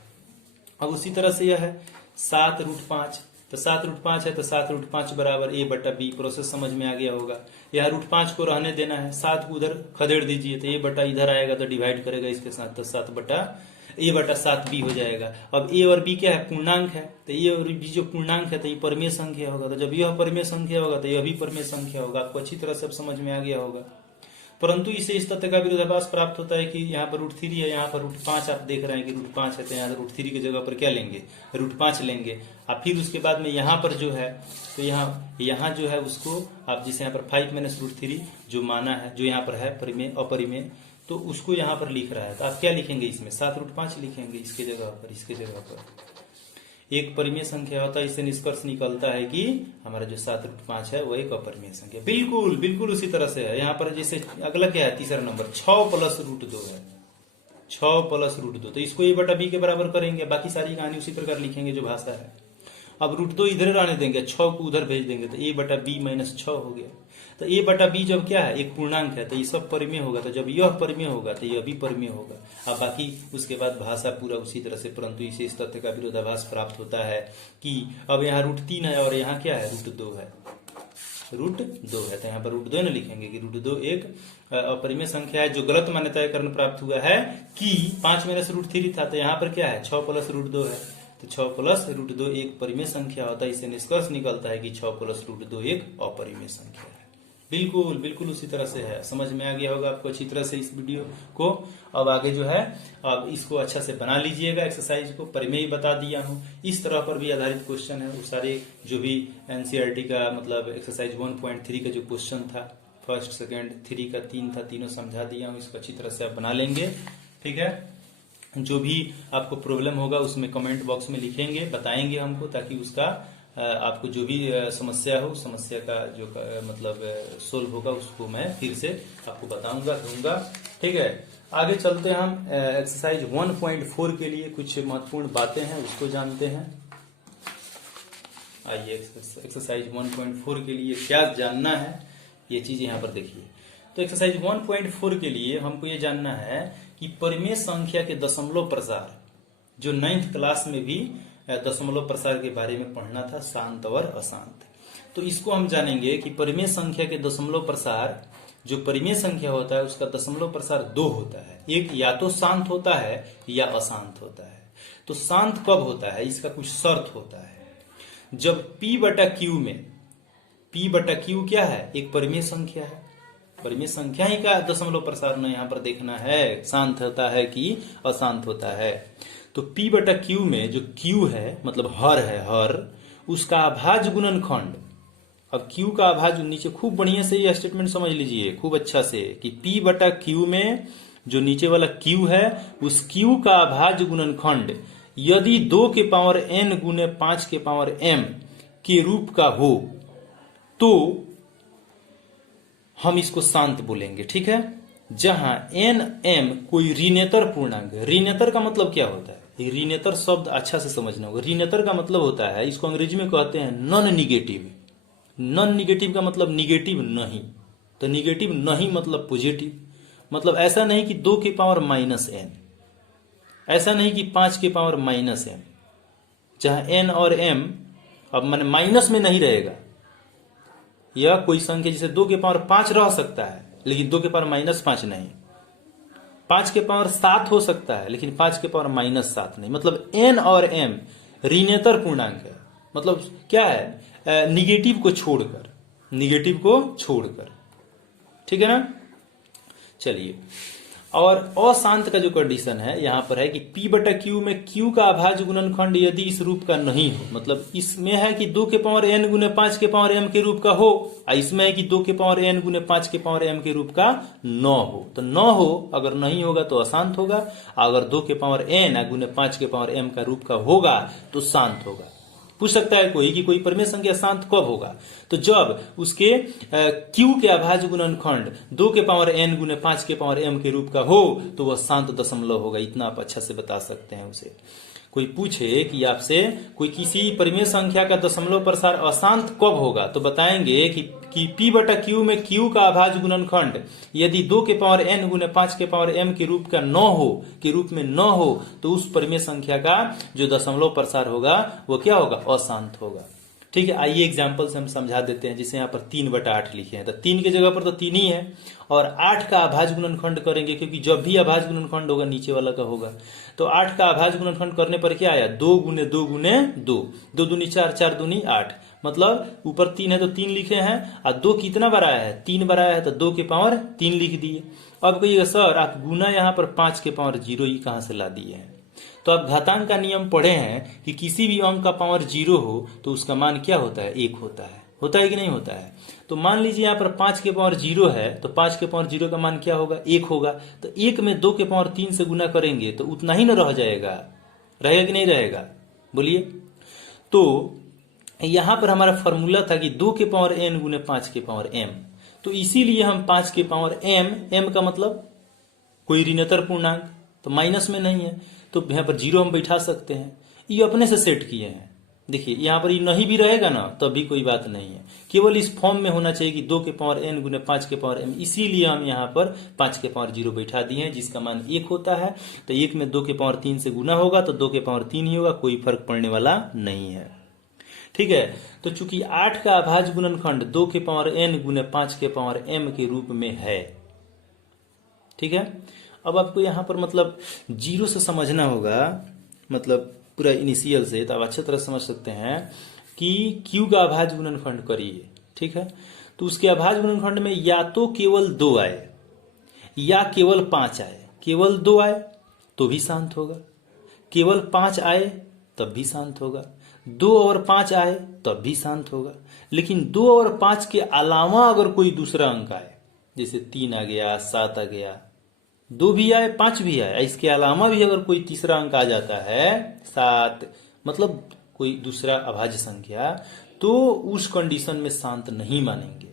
अब उसी तरह से यह है 7√5, तो 7√5 है तो 7√5 बराबर a/b, प्रोसेस समझ में आ गया होगा। यहाँ √5 को रहने देना है, 7 को उधर खदेड़ दीजिए तो a/ इधर आएगा तो डिवाइड करेगा इसके साथ, तो a/7b हो जाएगा। अब a और b क्या है, पूर्णांक है, तो a और b जो पूर्णांक है तो ये परिमेय संख्या होगा, तो जब यह परिमेय संख्या होगा तो यह भी परिमेय संख्या होगा। आपको अच्छी तरह से समझ में आ गया होगा। परंतु इसे इस तथ्य का विरोधाभास प्राप्त होता है कि यहाँ पर √3 है, यहाँ पर √5 आप देख रहे हैं कि √5 है, तो यहाँ √3 की जगह पर क्या लेंगे, √5 लेंगे। और फिर उसके बाद में यहाँ पर जो है, तो यहाँ जो है उसको आप जिसे यहाँ पर 5 - √3 जो माना है, जो यहाँ पर है परिमेय अपरिमेय, तो उसको यहाँ पर लिख रहा है, तो आप क्या लिखेंगे इसमें 7√5 लिखेंगे इसके जगह पर एक परिमेय संख्या होता है। इससे निष्कर्ष निकलता है कि हमारा जो 7√5 है वो एक अपरिमेय संख्या। बिल्कुल उसी तरह से है। यहाँ पर जैसे अगला क्या है, तीसरा नंबर 6 + √2 है, 6 + √2, तो इसको a/b के बराबर करेंगे, बाकी सारी कहानी उसी प्रकार लिखेंगे जो भाषा है। अब √2 इधर रहने देंगे, 6 को उधर भेज देंगे, तो a/b - 6 हो गया। तो a/b जब क्या है, एक पूर्णांक है, तो ये सब परिमेय होगा, तो जब यह परिमेय होगा तो यह भी परिमेय होगा। अब बाकी उसके बाद भाषा पूरा उसी तरह से, परंतु इसे इस तथ्य का विरोधाभास प्राप्त होता है कि अब यहाँ √3 है और यहाँ क्या है, √2 है, तो यहाँ पर √2 न लिखेंगे कि √2 एक अपरिमेय संख्या है जो गलत मान्यता के कारण प्राप्त हुआ है कि 5 - √3 था, तो यहाँ पर क्या है 6 + √2 है, तो 6 + √2 एक परिमेय संख्या होता है। इससे निष्कर्ष निकलता है कि 6 + √2 एक अपरिमेय संख्या है। बिल्कुल उसी तरह से है। समझ में आ गया होगा आपको अच्छी तरह से इस वीडियो को। अब आगे जो है, अब इसको अच्छा से बना लीजिएगा, एक्सरसाइज को परिमेय बता दिया हूँ। इस तरह पर भी आधारित क्वेश्चन है, वो सारे जो भी एनसीईआरटी का मतलब एक्सरसाइज 1.3 का जो क्वेश्चन था, फर्स्ट सेकंड 3 का 3 था, तीनों समझा दिया हूँ। इसको अच्छी तरह से आप बना लेंगे, ठीक है। जो भी आपको प्रॉब्लम होगा उसमें कमेंट बॉक्स में लिखेंगे, बताएंगे हमको, ताकि उसका आपको जो भी समस्या हो, समस्या का जो मतलब सोल्व होगा उसको मैं फिर से आपको बताऊंगा, दूंगा, ठीक है। आगे चलते हैं हम एक्सरसाइज 1.4 के लिए कुछ महत्वपूर्ण बातें हैं उसको जानते हैं। आइए एक्सरसाइज 1.4 के लिए क्या जानना है ये चीज यहाँ पर देखिए। तो एक्सरसाइज 1.4 के लिए हमको ये जानना है कि परिमेय संख्या के दशमलव प्रसार, जो 9th क्लास में भी दशमलव प्रसार के बारे में पढ़ना था, शांत और अशांत। तो इसको हम जानेंगे कि परिमेय संख्या के दशमलव प्रसार, जो परिमेय संख्या होता है उसका दशमलव प्रसार 2 होता है। एक या तो शांत होता है या अशांत होता है। तो शांत कब होता है, इसका कुछ शर्त होता है। जब p/q में, p/q क्या है, एक परिमेय संख्या है, परिमेय संख्या ही का दशमलव प्रसार न यहाँ पर देखना है, शांत होता है कि अशांत होता है। तो P बटा Q में जो Q है मतलब हर है, हर उसका अभाज्य गुणनखंड। अब Q का अभाज्य, नीचे खूब बढ़िया से ये स्टेटमेंट समझ लीजिए खूब अच्छा से कि P बटा Q में जो नीचे वाला Q है उस Q का अभाज्य गुणनखंड यदि 2 के पावर n गुने 5 के पावर m के रूप का हो तो हम इसको शांत बोलेंगे। ठीक है, जहां n m कोई ऋणेतर पूर्णांक है। ऋणेतर का मतलब क्या होता है, ऋणेतर शब्द अच्छा से समझना होगा। ऋणेतर का मतलब होता है, इसको अंग्रेजी में कहते हैं नॉन निगेटिव। नॉन निगेटिव का मतलब निगेटिव नहीं, तो निगेटिव नहीं मतलब पॉजिटिव। मतलब ऐसा नहीं कि 2 के पावर माइनस n, ऐसा नहीं कि 5 के पावर माइनस m, जहां n और m अब मैंने माइनस में नहीं रहेगा। यह कोई संख्या जैसे 2 के पावर 5 रह सकता है लेकिन 2 के पावर माइनस 5 नहीं, 5 के पावर 7 हो सकता है लेकिन 5 के पावर माइनस 7 नहीं। मतलब n और m ऋणेतर पूर्णांक है। मतलब क्या है, निगेटिव को छोड़कर, निगेटिव को छोड़कर। ठीक है ना। चलिए, और अशांत का जो कंडीशन है यहां पर है कि P बटा Q में Q का अभाज्य गुणनखंड यदि इस रूप का नहीं हो, मतलब इसमें है कि 2 के पावर n गुने 5 के पावर m के रूप का हो, और इसमें है कि 2 के पावर n गुने 5 के पावर m के रूप का न हो। तो न हो, अगर नहीं होगा तो अशांत होगा, अगर 2 के पावर n गुने 5 के पावर m का रूप का होगा तो शांत होगा। पूछ सकता है कोई कि कोई परिमेय संख्या शांत कब होगा, तो जब उसके Q के अभाज्य गुणनखंड 2 के पावर n गुने 5 के पावर m के रूप का हो तो वह शांत दशमलव होगा। इतना आप अच्छा से बता सकते हैं उसे। कोई पूछे कि आपसे कोई किसी परिमेय संख्या का दशमलव प्रसार अशांत कब होगा, तो बताएंगे कि P बटा Q में Q का अभाज्य गुणनखंड यदि 2 के पावर n गुने 5 के पावर m के रूप का न हो, के रूप में न हो, तो उस परिमेय संख्या का जो दशमलव प्रसार होगा वो क्या होगा, अशांत होगा। ठीक है, आइए एग्जाम्पल से हम समझा देते हैं। जिसे यहाँ पर 3 बटा 8 लिखे हैं, तो 3 की जगह पर तो 3 ही है, और 8 का अभाज्य गुणनखंड करेंगे क्योंकि जब भी अभाज्य गुणनखंड होगा नीचे वाला का होगा। तो 8 का अभाज्य गुणनखंड करने पर क्या आया, 2 गुने 2 गुने 2, 2 दूनी 4, 4 दूनी 8। मतलब ऊपर 3 है तो 3 लिखे हैं, और 2 कितना बार आया है, 3 बार आया है, तो 2 के पावर 3 लिख दिए। अब कहिएगा सर आप गुना यहाँ पर 5 के पावर 0 ही कहाँ से ला दिए हैं। तो आप घातांक का नियम पढ़े हैं कि किसी भी अंक का पावर 0 हो तो उसका मान क्या होता है, 1 होता है कि नहीं होता है। तो मान लीजिए यहाँ पर 5 के पावर 0 है, तो 5 के पावर 0 का मान क्या होगा, 1 होगा। तो 1 में 2 के पावर 3 से गुना करेंगे तो उतना ही न रह जाएगा, रहेगा कि नहीं रहेगा, बोलिए। तो यहां पर हमारा फॉर्मूला था कि 2 के पावर n गुने 5 के पावर m, तो इसीलिए हम 5 के पावर m का मतलब कोई ऋणेतर पूर्णांक, तो माइनस में नहीं है, तो यहाँ पर 0 हम बैठा सकते हैं। ये अपने से सेट किए हैं। देखिए यहाँ पर ये नहीं भी रहेगा ना तब भी कोई बात नहीं है, केवल इस फॉर्म में होना चाहिए कि 2 के पावर n गुने 5 के पावर m, इसीलिए हम यहाँ पर 5 के पावर 0 बैठा दिए हैं जिसका मान 1 होता है। तो 1 में 2 के पावर 3 से गुना होगा तो 2 के पावर 3 ही होगा, कोई फर्क पड़ने वाला नहीं है। ठीक है, तो चूंकि 8 का अभाज्य गुणनखंड 2 के पावर n गुने 5 के पावर m के रूप में है। ठीक है, अब आपको यहाँ पर मतलब 0 से समझना होगा, मतलब पूरा इनिशियल से, तो आप अच्छी तरह समझ सकते हैं कि Q का अभाज्य गुणनखंड करिए। ठीक है, तो उसके अभाज्य गुणनखंड में या तो केवल 2 आए या केवल 5 आए। केवल 2 आए तो भी शांत होगा, केवल 5 आए तब भी शांत होगा, 2 और 5 आए तब भी शांत होगा। लेकिन 2 और 5 के अलावा अगर कोई दूसरा अंक आए, जैसे 3 आ गया, 7 आ गया, 2 भी आए, 5 भी आए, इसके अलावा भी अगर कोई तीसरा अंक आ जाता है 7, मतलब कोई दूसरा अभाज्य संख्या, तो उस कंडीशन में शांत नहीं मानेंगे।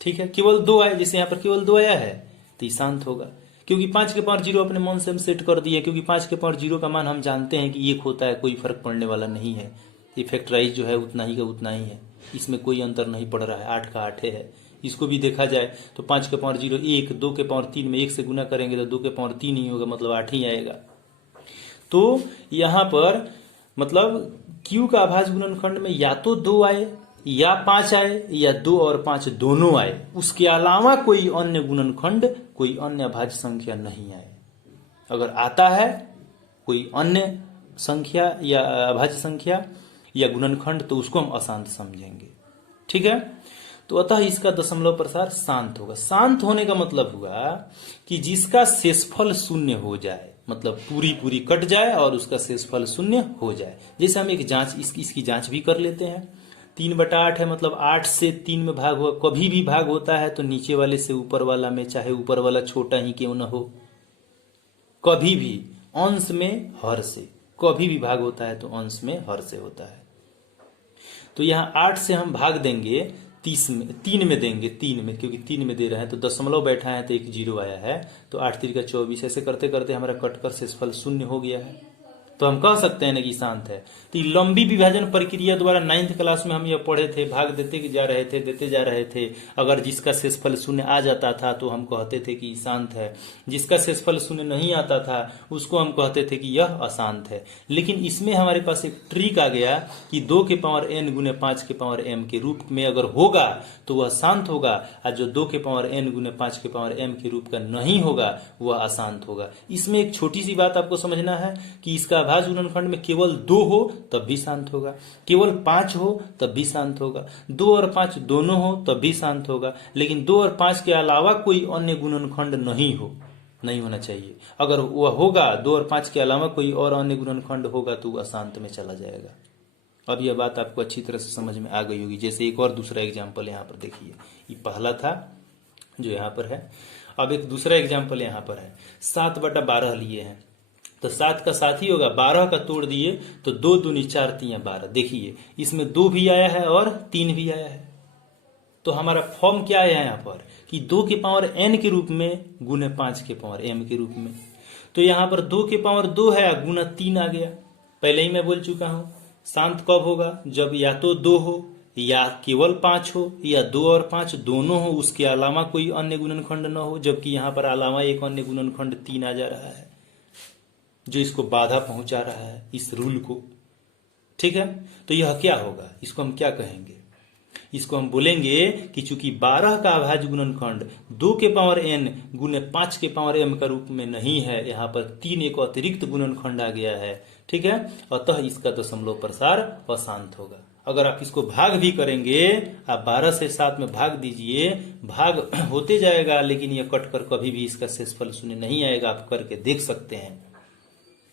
ठीक है, केवल 2 आए, जैसे यहाँ पर केवल 2 आया है तो ये शांत होगा, क्योंकि 5 के पावर 0 अपने मन से हम सेट कर दिए, क्योंकि 5 के पावर 0 का मान हम जानते हैं कि 1 होता है, कोई फर्क पड़ने वाला नहीं है। इफेक्टराइज जो है उतना ही का उतना ही है, इसमें कोई अंतर नहीं पड़ रहा है, 8 का 8 है। इसको भी देखा जाए तो 5 के पावर 0 1, 2 के पावर 3 में 1 से गुना करेंगे तो 2 के पावर 3 ही होगा, मतलब 8 ही आएगा। तो यहाँ पर मतलब Q का अभाज्य गुणनखंड में या तो 2 आए या 5 आए या 2 और 5 दोनों आए, उसके अलावा कोई अन्य गुणनखंड, कोई अन्य अभाज्य संख्या नहीं आए। अगर आता है कोई अन्य संख्या या अभाज्य संख्या या गुणनखंड तो उसको हम अशांत समझेंगे। ठीक है, तो अतः इसका दशमलव प्रसार शांत होगा। शांत होने का मतलब हुआ कि जिसका शेषफल 0 हो जाए, मतलब पूरी पूरी कट जाए और उसका शेषफल शून्य हो जाए। जैसे हम एक जांच इसकी जांच भी कर लेते हैं। 3/8 है, मतलब 8 से 3 में भाग हुआ, कभी भी भाग होता है तो नीचे वाले से ऊपर वाला में, चाहे ऊपर वाला छोटा ही क्यों न हो, कभी भी अंश में हर से कभी भी भाग होता है तो अंश में हर से होता है। तो यहाँ 8 से हम भाग देंगे 3 में देंगे, 3 में, क्योंकि 3 में दे रहे हैं तो दशमलव बैठा है तो एक जीरो आया है, तो 8 3 का 24। ऐसे करते करते हमारा कटकर शेषफल शून्य हो गया है। तो हम कह सकते हैं ना कि शांत है। तो ये लंबी विभाजन प्रक्रिया द्वारा 9th क्लास में हम यह पढ़े थे, भाग देते जा रहे थे। अगर जिसका शेषफल शून्य आ जाता था तो हम कहते थे कि शांत है, जिसका शेषफल शून्य नहीं आता था उसको हम कहते थे कि यह अशांत है। लेकिन इसमें हमारे पास एक ट्रिक आ गया कि 2 के पावर n गुने 5 के पावर m के रूप में अगर होगा तो वह शांत होगा, और जो 2 के पावर n गुने 5 के पावर m के रूप का नहीं होगा वह अशांत होगा। इसमें एक छोटी सी बात आपको समझना है कि इसका अभाज्य गुणनखंड में केवल 2 हो तब भी शांत होगा, केवल 5 हो तब भी शांत होगा, 2 और 5 दोनों हो तब भी शांत होगा, लेकिन 2 और 5 के अलावा कोई अन्य गुणनखंड नहीं होना चाहिए। अगर वह होगा, 2 और 5 के अलावा कोई और अन्य गुणनखंड होगा तो वह अशांत में चला जाएगा। अब यह बात आपको अच्छी तरह से समझ में आ गई होगी। जैसे एक और दूसरा एग्जाम्पल यहाँ पर देखिए, ये पहला था जो यहाँ पर है। अब एक दूसरा एग्जाम्पल यहाँ पर है, 7/12 लिए हैं तो 7 का 7 ही होगा, 12 का तोड़ दिए तो 2 दूनी 4 3 12। देखिए इसमें 2 भी आया है और 3 भी आया है। तो हमारा फॉर्म क्या है यहाँ पर कि 2 के पावर n के रूप में गुने 5 के पावर m के रूप में। तो यहाँ पर 2 के पावर 2 है गुना 3 आ गया। पहले ही मैं बोल चुका हूं, शांत कब होगा, जब या तो 2 हो या केवल 5 हो या 2 और 5 दोनों हो, उसके अलावा कोई अन्य गुणनखंड न हो। जबकि यहाँ पर अलावा एक अन्य गुणनखंड 3 आ जा रहा है जो इसको बाधा पहुंचा रहा है, इस रूल को। ठीक है, तो यह क्या होगा, इसको हम क्या कहेंगे, इसको हम बोलेंगे कि चूंकि 12 का अभाज्य गुणनखंड 2 के पावर n गुने 5 के पावर m का रूप में नहीं है, यहाँ पर 3 एक अतिरिक्त गुणनखंड आ गया है। ठीक है, अतः इसका दशमलव प्रसार अशांत होगा। अगर आप इसको भाग भी करेंगे, आप 12 से 7 में भाग दीजिए, भाग होते जाएगा लेकिन यह कटकर कभी भी इसका शेषफल शून्य नहीं आएगा। आप करके देख सकते हैं,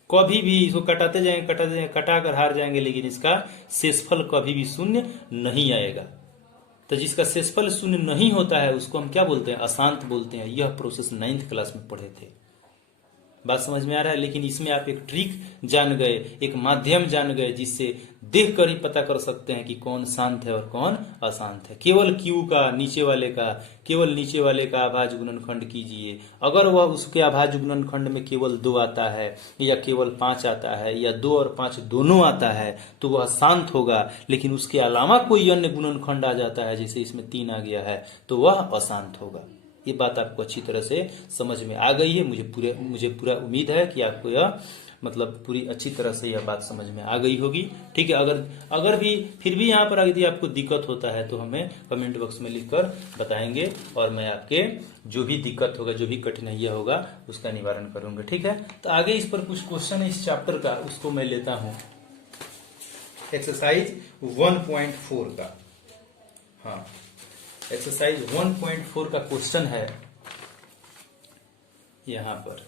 कभी भी इसको कटाते जाएंगे, कटा कर हार जाएंगे, लेकिन इसका शेषफल कभी भी शून्य नहीं आएगा। तो जिसका शेषफल शून्य नहीं होता है उसको हम क्या बोलते हैं, अशांत बोलते हैं। यह प्रोसेस 9th क्लास में पढ़े थे। बात समझ में आ रहा है। लेकिन इसमें आप एक ट्रिक जान गए, एक माध्यम जान गए, जिससे देख कर ही पता कर सकते हैं कि कौन शांत है और कौन अशांत है। केवल Q का नीचे वाले का अभाज्य गुणनखंड कीजिए। अगर वह उसके अभाज्य गुणनखंड में केवल 2 आता है या केवल 5 आता है या 2 और 5 दोनों आता है तो वह शांत होगा। लेकिन उसके अलावा कोई अन्य गुणनखंड आ जाता है, जैसे इसमें 3 आ गया है, तो वह अशांत होगा। ये बात आपको अच्छी तरह से समझ में आ गई है। मुझे पूरा उम्मीद है कि आपको यह मतलब पूरी अच्छी तरह से यह बात समझ में आ गई होगी। ठीक है, अगर भी फिर भी यहाँ पर यदि आपको दिक्कत होता है तो हमें कमेंट बॉक्स में लिखकर बताएंगे और मैं आपके जो भी दिक्कत होगा, जो भी कठिनाइयाँ होगा उसका निवारण करूंगा। ठीक है, तो आगे इस पर कुछ क्वेश्चन है इस चैप्टर का, उसको मैं लेता हूँ। एक्सरसाइज 1.4 का, हाँ एक्सरसाइज 1.4 का क्वेश्चन है यहाँ पर।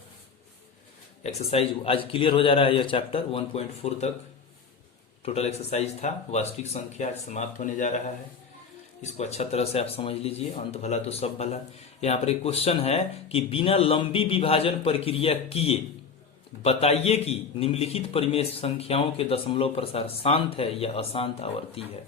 एक्सरसाइज आज क्लियर हो जा रहा है। यह चैप्टर 1.4 तक टोटल एक्सरसाइज था। वास्तविक संख्या आज समाप्त होने जा रहा है। इसको अच्छा तरह से आप समझ लीजिए, अंत भला तो सब भला। यहाँ पर एक क्वेश्चन है कि बिना लंबी विभाजन प्रक्रिया किए बताइए कि निम्नलिखित परिमेय संख्याओं के दशमलव प्रसार शांत है या अशांत आवर्ती है।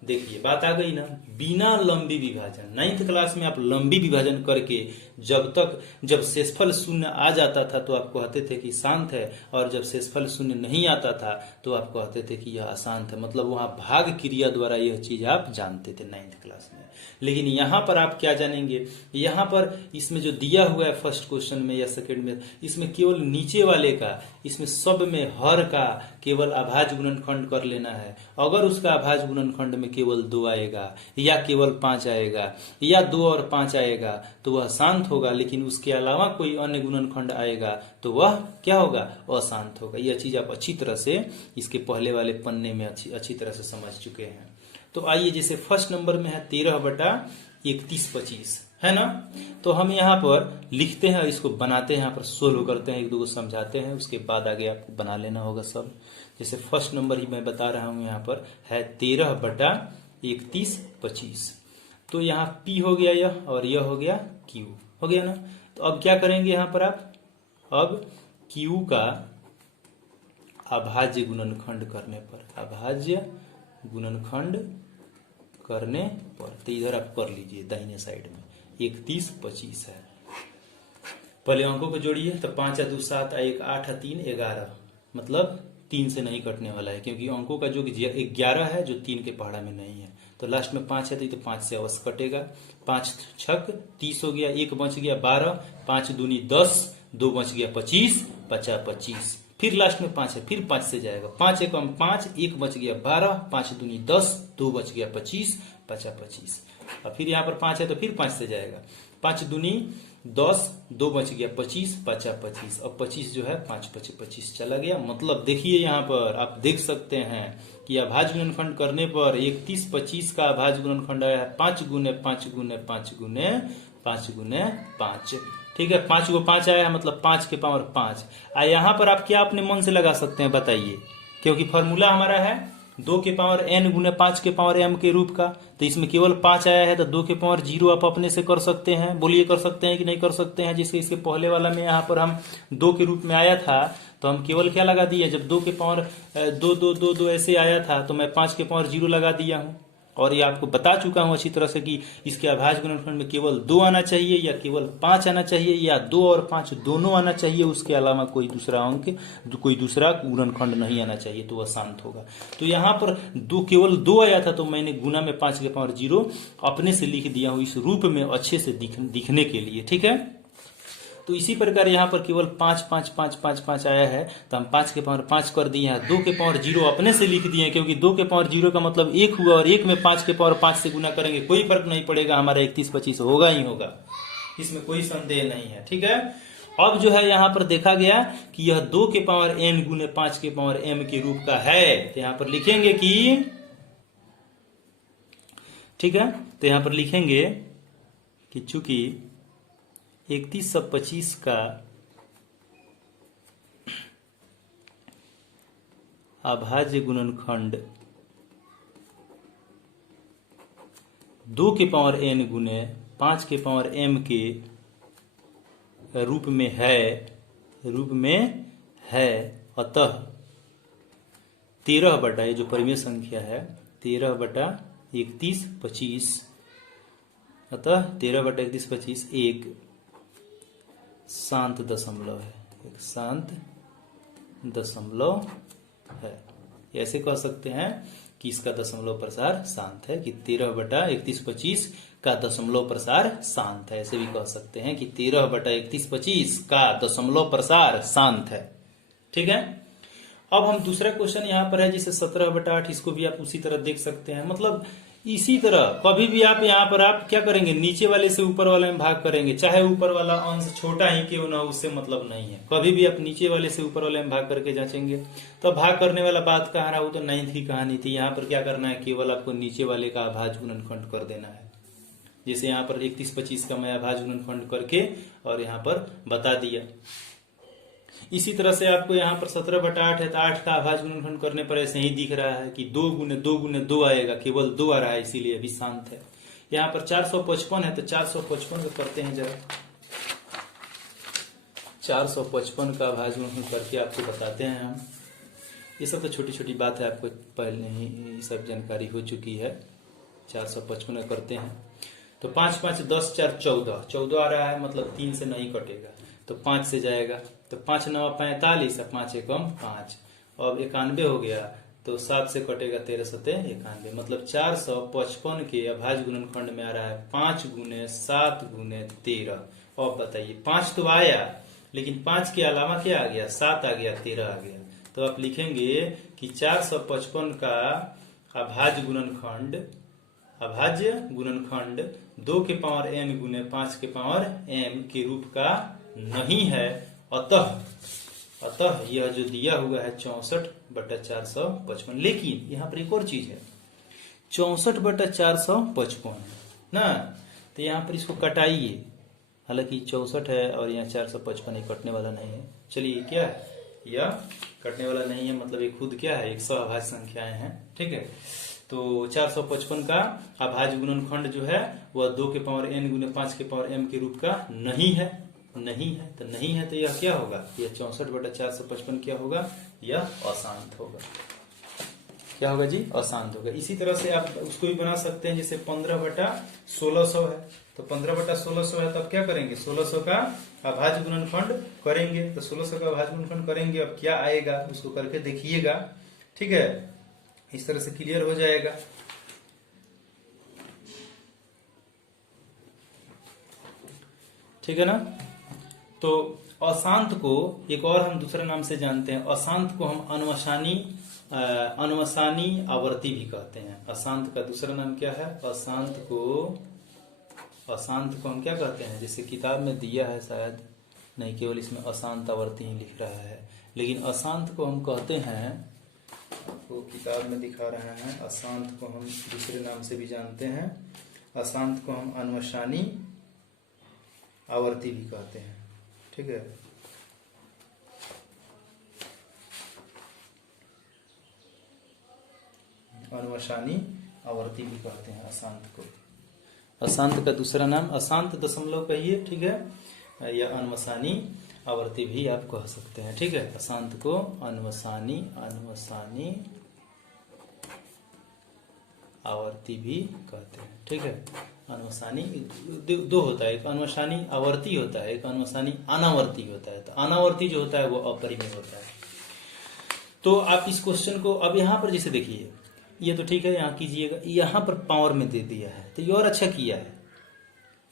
देखिए बात आ गई ना, बिना लंबी विभाजन। 9th क्लास में आप लंबी विभाजन करके जब शेषफल शून्य आ जाता था तो आप कहते थे कि शांत है, और जब शेषफल शून्य नहीं आता था तो आप कहते थे कि यह अशांत है। मतलब वहां भाग क्रिया द्वारा यह चीज आप जानते थे 9th क्लास में। लेकिन यहाँ पर आप क्या जानेंगे, यहाँ पर इसमें जो दिया हुआ है फर्स्ट क्वेश्चन में या सेकंड में, इसमें केवल नीचे वाले का, इसमें सब में हर का केवल अभाज्य गुणनखंड कर लेना है। अगर उसका अभाज्य गुणनखंड में केवल 2 आएगा या केवल 5 आएगा या 2 और 5 आएगा तो वह शांत होगा। लेकिन उसके अलावा कोई अन्य गुणनखंड आएगा तो वह क्या होगा, अशांत होगा। यह चीज आप अच्छी तरह से इसके पहले वाले पन्ने में अच्छी तरह से समझ चुके हैं। तो आइए, जैसे फर्स्ट नंबर में है 13/31/25। है ना। तो हम यहाँ पर लिखते हैं, इसको बनाते हैं, यहाँ पर सोल्व करते हैं, एक दो को समझाते हैं, उसके बाद आगे आपको बना लेना होगा सब। जैसे फर्स्ट नंबर ही मैं बता रहा हूँ, यहाँ पर है 13/31/25। तो यहाँ P हो गया यह, और यह हो गया Q, हो गया ना। तो अब क्या करेंगे यहाँ पर आप, अब Q का अभाज्य गुणनखंड करने पर, अभाज्य गुणनखंड करने पर, तो इधर आप कर लीजिए दाहिने साइड में 31/25 है। पहले अंकों को जोड़िए, तो 5 2 7 1 8 3 11, मतलब 3 से नहीं कटने वाला है, क्योंकि अंकों का जो 11 है जो 3 के पहाड़ा में नहीं है। तो लास्ट में 5 है तो 5 से अवश्य कटेगा। 5 छक 30 हो गया, 1 बच गया 12, 5 दूनी 10, 2 बच गया 25, बचा 25। फिर लास्ट में 5 है, फिर 5 से जाएगा, 5 एकम 5, 1 बच गया 12, 5 दूनी 10, 2 बच गया 25, बचा 25। और फिर यहाँ पर 5 है तो फिर 5 से जाएगा, 5 दूनी 10, 2 बच गया 25, बचा 25। अब 25 जो है 5 5 25 चला गया। मतलब देखिए यहाँ पर आप देख सकते हैं कि अभाज्य गुणनखंड करने पर 31/25 का अभाज्य गुणनखंड आया है 5 गुने 5 गुने 5 गुने 5 गुने 5। ठीक है, 5 को 5 आया है, मतलब 5 के पावर 5। यहाँ पर आप क्या अपने मन से लगा सकते हैं बताइए, क्योंकि फॉर्मूला हमारा है 2 के पावर n गुने 5 के पावर m के रूप का। तो इसमें केवल 5 आया है, तो 2 के पावर 0 आप अपने से कर सकते हैं। बोलिए कर सकते हैं कि नहीं कर सकते हैं। जिसके इसके पहले वाला में यहाँ पर हम 2 के रूप में आया था, तो हम केवल क्या लगा दिए, जब 2 के पावर 2 2 2 2 ऐसे आया था तो मैं 5 के पावर 0 लगा दिया हूँ। और ये आपको बता चुका हूं अच्छी तरह से कि इसके अभाज्य गुणनखंड में केवल 2 आना चाहिए, या केवल 5 आना चाहिए, या 2 और 5 दोनों आना चाहिए। उसके अलावा कोई दूसरा अंक, कोई दूसरा गुणनखंड नहीं आना चाहिए, तो वह शांत होगा। तो यहाँ पर केवल 2 आया था, तो मैंने गुना में 5 के पावर 0 अपने से लिख दिया हूं, इस रूप में अच्छे से दिखने के लिए। ठीक है, तो इसी प्रकार यहाँ पर केवल 5 5 5 5 5 आया है, तो हम 5 के पावर 5 कर दिए हैं। 2 के पावर 0 अपने से लिख दिए, क्योंकि 2 के पावर 0 का मतलब 1 हुआ, और 1 में 5 के पावर 5 से गुना करेंगे, कोई फर्क नहीं पड़ेगा, हमारा 31/25 होगा ही होगा, इसमें कोई संदेह नहीं है। ठीक है, अब जो है यहाँ पर देखा गया कि यह 2 के पावर n गुने 5 के पावर m के रूप का है। तो यहाँ पर लिखेंगे कि, ठीक है, तो यहाँ पर लिखेंगे कि चूंकि 31/25 का अभाज्य गुणनखंड 2 के पावर n गुने 5 के पावर m के रूप में है, अतः 13 बटा, ये जो परिमेय संख्या है 13/31/25, अतः 13/31/25 एक शांत दशमलव है, एक शांत दशमलव है। ऐसे कह सकते हैं कि इसका दशमलव प्रसार शांत है, कि 13/31/25 का दशमलव प्रसार शांत है। ऐसे भी कह सकते हैं कि 13/31/25 का दशमलव प्रसार शांत है। ठीक है, अब हम दूसरा क्वेश्चन यहाँ पर है, जैसे 17/8, इसको भी आप उसी तरह देख सकते हैं। मतलब इसी तरह कभी भी आप यहाँ पर आप क्या करेंगे, नीचे वाले से ऊपर वाले में भाग करेंगे, चाहे ऊपर वाला अंश छोटा ही क्यों ना, उससे मतलब नहीं है। कभी भी आप नीचे वाले से ऊपर वाले में भाग करके जांचेंगे। तो भाग करने वाला बात कहाँ रहा, वो तो 9th की कहानी थी। यहाँ पर क्या करना है, केवल आपको नीचे वाले का अभाज्य गुणनखंड कर देना है। जैसे यहाँ पर 31/25 का मैं अभाज्य गुणनखंड करके और यहाँ पर बता दिया। इसी तरह से आपको यहाँ पर 17/8 है, तो 8 का अभाज्य गुणनखंड करने पर ऐसे ही दिख रहा है कि 2 गुने 2 गुने 2 आएगा, केवल 2 आ रहा है, इसीलिए अभी शांत है। यहाँ पर 455 है, तो 455 को करते हैं जरा। 455 का अभाज्य गुणनखंड करके आपको बताते हैं हम। ये सब तो छोटी छोटी बात है, आपको पहले ही ये सब जानकारी हो चुकी है। 455 करते हैं, तो 5 5 10 4 14, 14 आ रहा है, मतलब 3 से नहीं कटेगा, तो 5 से जाएगा। तो 5 9 45, 5 एकम 5, अब 91 हो गया, तो 7 से कटेगा, 13 7 91, मतलब 455 के अभाज्य गुणनखंड में आ रहा है 5 गुने 7 गुने 13। अब बताइए, 5 तो आया, लेकिन 5 के अलावा क्या आ गया, 7 आ गया, 13 आ गया। तो आप लिखेंगे कि 455 का अभाज्य गुणनखंड 2 के पावर n गुने 5 के पावर m के रूप का नहीं है। अतः यह जो दिया हुआ है 64/455। लेकिन यहाँ पर एक और चीज है, 64/455 ना, तो यहाँ पर इसको कटाइए। हालांकि 64 है और यहाँ 455 है, कटने वाला नहीं है। चलिए क्या है, यह कटने वाला नहीं है, मतलब ये खुद क्या है, 100 अभाज्य संख्याएं हैं। ठीक है, तो 455 का अभाज्य गुणनखंड जो है वह 2 के पावर n गुने 5 के पावर m के रूप का नहीं है। नहीं है तो नहीं है, तो यह क्या होगा, यह 64/455 क्या होगा, यह अशांत होगा। क्या होगा जी, अशांत होगा। इसी तरह से आप उसको भी बना सकते हैं, जैसे 15/1600 है, तो 15/1600 है, तो अब क्या करेंगे, 1600 का अभाज्य गुणनखंड करेंगे। तो 1600 का अभाज्य गुणनखंड करेंगे, अब क्या आएगा उसको करके देखिएगा। ठीक है, इस तरह से क्लियर हो जाएगा। ठीक है ना। तो अशांत को एक और हम दूसरे नाम से जानते हैं, अशांत को हम अनवसानी आवर्ती भी कहते हैं। अशांत का दूसरा नाम क्या है, अशांत को हम क्या कहते हैं, जैसे किताब में दिया है, शायद नहीं, केवल इसमें अशांत आवर्ती ही लिख रहा है, लेकिन अशांत को हम कहते हैं, वो किताब में दिखा रहे हैं, अशांत को हम दूसरे नाम से भी जानते हैं। अशांत को हम अनवसानी आवर्ती भी कहते हैं। ठीक है, अनवसानी आवर्ती भी कहते हैं अशांत को। अशांत का दूसरा नाम अशांत दशमलव कहिए। ठीक है, या अनवसानी आवर्ती भी आप कह सकते हैं। ठीक है, अशांत को अनवसानी आवर्ती भी कहते हैं। ठीक है, अनवसानी दो होता है, एक अनवसानी आवर्ती होता है, एक अनवसानी अनावर्ती होता है। तो अनावर्ती जो होता है वो अपरिमेय होता है। तो आप इस क्वेश्चन को अब यहाँ पर जैसे देखिए, ये तो ठीक है, यहाँ कीजिएगा, यहाँ पर पावर में दे दिया है, तो ये और अच्छा किया है।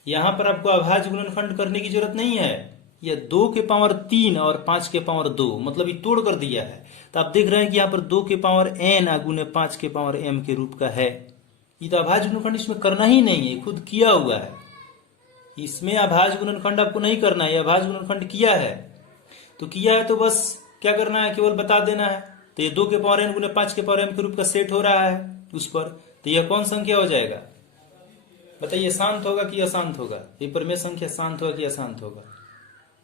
यहाँ पर आपको अभाज्य गुणनखंड करने की जरूरत नहीं है, यह 2 के पावर 3 और 5 के पावर 2, मतलब ये तोड़ कर दिया है। तो आप देख रहे हैं कि यहाँ पर 2 के पावर n गुने 5 के पावर m के रूप का है। ये तो अभाज्य गुणनखंड इसमें करना ही नहीं है, खुद किया हुआ है। इसमें अभाज्य गुणनखंड आपको नहीं करना है, अभाज्य गुणनखंड किया है। तो किया है तो बस क्या करना है, केवल बता देना है। तो ये 2 के पावर n गुने 5 के पावर m के रूप का सेट हो रहा है उस पर, तो यह कौन संख्या हो जाएगा, बताइए, शांत होगा कि अशांत होगा? ये परिमेय संख्या शांत होगा कि अशांत होगा?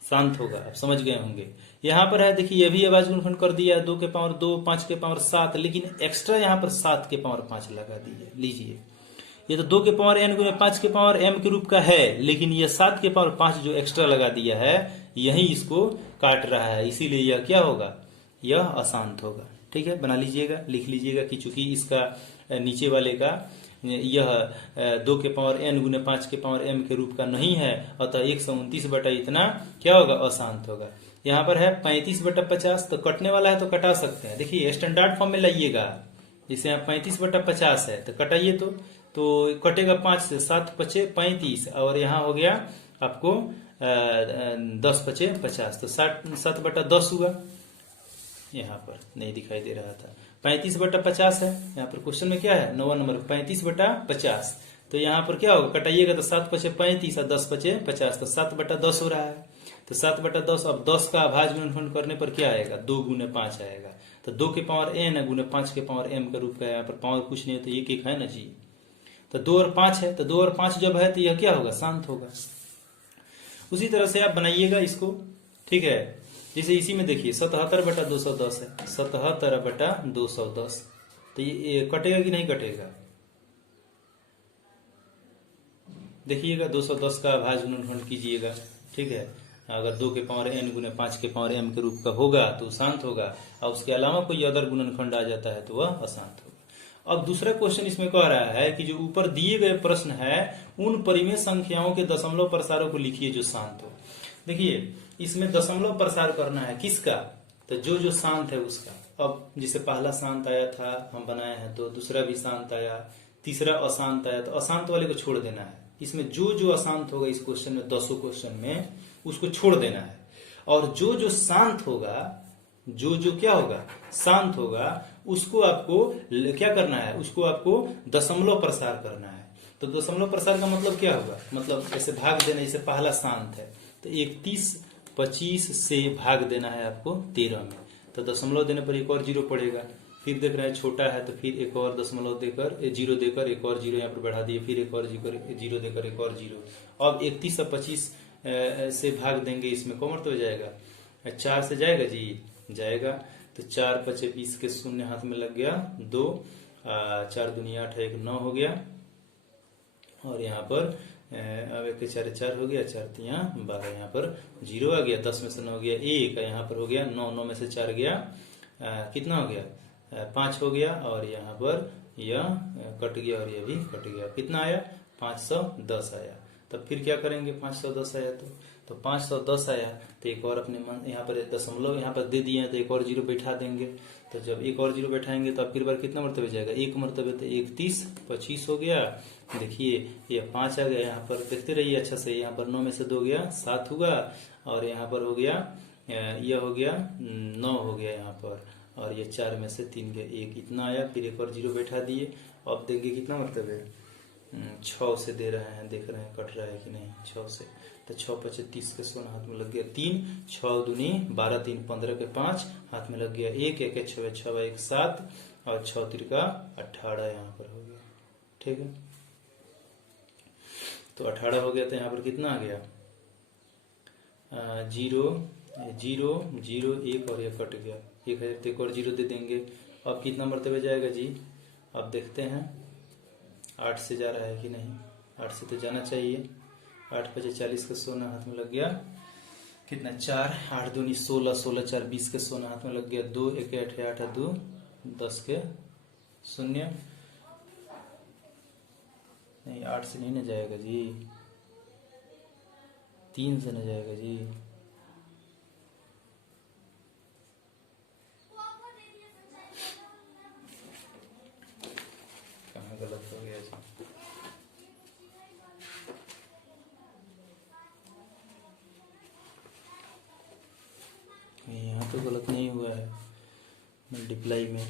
शांत होगा, आप समझ गए होंगे। यहाँ पर है, देखिए, ये भी अभाज्य गुणनखंड कर दिया, 2 के पावर 2, 5 के पावर 7, लेकिन एक्स्ट्रा यहाँ पर 7 के पावर 5 लगा दीजिए। लीजिए, ये तो 2 के पावर n गुने 5 के पावर m के रूप का है, लेकिन ये 7 के पावर 5 जो एक्स्ट्रा लगा दिया है, यही इसको काट रहा है, इसीलिए यह क्या होगा, यह अशांत होगा। ठीक है, बना लीजिएगा, लिख लीजिएगा कि चूंकि इसका नीचे वाले का यह 2 के पावर n गुने 5 के पावर m के रूप का नहीं है, अतः 129 बटा इतना क्या होगा, अशांत होगा। यहाँ पर है 35/50, तो कटने वाला है तो कटा सकते हैं। देखिए, स्टैंडर्ड फॉर्म में लाइएगा, जैसे यहाँ 35/50 है तो कटाइए, तो कटेगा 5 से, 7 पचे 35, और यहाँ हो गया आपको 10 पचे 50, तो 7/10 हुआ। यहाँ पर नहीं दिखाई दे रहा था, 35/50 है। यहाँ पर क्वेश्चन में क्या है, 9वां नंबर 35/50, तो यहाँ पर क्या होगा, कटाइएगा तो 7 पचे 35 और 10 पचे 50, तो 7/10 हो रहा है। तो 7/10, अब 10 का अभाज्य गुणनखंड करने पर क्या आएगा, 2 गुने 5 आएगा। तो 2 के पावर n गुने 5 के पावर m का रूप का, यहाँ पर पावर कुछ नहीं है, तो एक है ना जी। तो 2 और 5 है, तो 2 और 5 जब है तो यह क्या होगा, शांत होगा। उसी तरह से आप बनाइएगा इसको। ठीक है, जैसे इसी में देखिए 77/210 है, 77/210, तो ये कटेगा कि नहीं कटेगा, देखिएगा। 210 का अभाज्य गुणनखंड कीजिएगा। ठीक है, अगर 2 के पावर n गुने 5 के पावर m के रूप का होगा तो शांत होगा, और उसके अलावा कोई अदर गुणनखंड आ जाता है तो वह अशांत होगा। अब दूसरा क्वेश्चन इसमें कह रहा है कि जो ऊपर दिए गए प्रश्न है, उन परिमेय संख्याओं के दशमलव प्रसारों को लिखिए जो शांत हो। देखिए, इसमें दशमलव प्रसार करना है किसका, तो जो शांत है उसका। अब जैसे पहला शांत आया था, हम बनाए हैं, तो दूसरा भी शांत आया, तीसरा अशांत आया, तो अशांत वाले को छोड़ देना है। इसमें जो अशांत होगा इस क्वेश्चन में, 10 क्वेश्चन में, उसको छोड़ देना है। और जो शांत होगा, जो क्या होगा, शांत होगा, उसको आपको क्या करना है, उसको आपको दशमलव प्रसार करना है। तो दशमलव प्रसार का मतलब क्या होगा, मतलब ऐसे भाग देना, जैसे पहला शांत है तो 31/25 से भाग देना है आपको 13 में, तो दशमलव देने पर एक और 0 पड़ेगा, फिर देख रहे हैं छोटा है तो फिर एक और दशमलव देकर जीरो देकर एक और जीरो यहाँ पर बढ़ा दिए, फिर एक और जीरो देकर एक और जीरो। अब 31 और 25 से भाग देंगे, इसमें कॉमन तो हो जाएगा, 4 से जाएगा जी, जाएगा। तो 4 5 20 के शून्य हाथ में लग गया 2, 4 दूनी 8 है, 1 9 हो गया। और यहाँ पर अब 1 4 4 हो गया, 4 3 12, यहाँ पर जीरो आ गया, 10 में से 9 हो गया 1, यहाँ पर हो गया 9, 9 में से 4 गया, कितना हो गया 5 हो गया। और यहाँ पर यह कट गया और यह भी कट गया, कितना आया 510 आया। तब फिर क्या करेंगे, 510 आया तो 510 आया तो एक और अपने मन यहाँ पर दशमलव यहाँ पर दे दिए हैं तो एक और जीरो बैठा देंगे। तो जब एक और जीरो बैठाएंगे तो अब फिर बार कितना मरतबे जाएगा, 1 मरतबे, तो 31 25 हो गया। देखिए ये 5 आ गया, यहाँ पर देखते रहिए अच्छा से, यहाँ पर 9 में से 2 गया 7 होगा, और यहाँ पर हो गया यह हो गया 9 हो गया यहाँ पर, और ये 4 में से 3 गया 1, इतना आया। फिर एक और जीरो बैठा दिए, अब देंगे कितना मरतबे 6 से दे रहे हैं, देख रहे हैं कट रहा है कि नहीं 6 से। तो 6 5 30 के सोना हाथ में लग गया 3, 6 दूनी 12 3 15 के 5 हाथ में लग गया 1, 1 6 6 1 7, और 6 3 18 यहाँ पर हो गया, ठीक है। तो 18 हो गया, तो यहाँ पर कितना आ गया 0 0 0 1, और यह कट गया 1 है, तो एक और जीरो दे देंगे। अब कितना मरतबे जाएगा जी, अब देखते हैं 8 से जा रहा है कि नहीं, 8 से तो जाना चाहिए। 8 5 40 का सोना हाथ में लग गया, कितना 4, 8 दूनी 16, 16 4 20 के सोना हाथ में लग गया 2, 1 8 8 2 10 के शून्य, नहीं 8 से नहीं ना जाएगा जी, 3 से न जाएगा जी, कहाँ गलत हो गया जी। यहाँ तो गलत नहीं हुआ है, मल्टीप्लाई में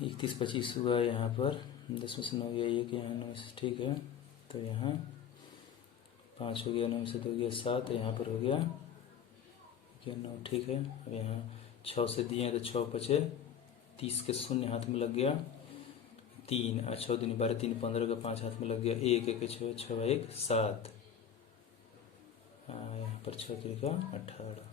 31 25 हुआ है, यहाँ पर 10 में से 9 गया 1, यहाँ 9 से, ठीक है। तो यहाँ 5 हो गया, 9 में से 2 गया 7, यहाँ पर हो गया 9, ठीक है। अब यहाँ 6 से दिए तो 6 5 30 के शून्य हाथ में लग गया 3, 6 दूनी 12 3 15 का 5 हाथ में लग गया 1, 1 6 6 1 7, यहाँ पर 6 3 18।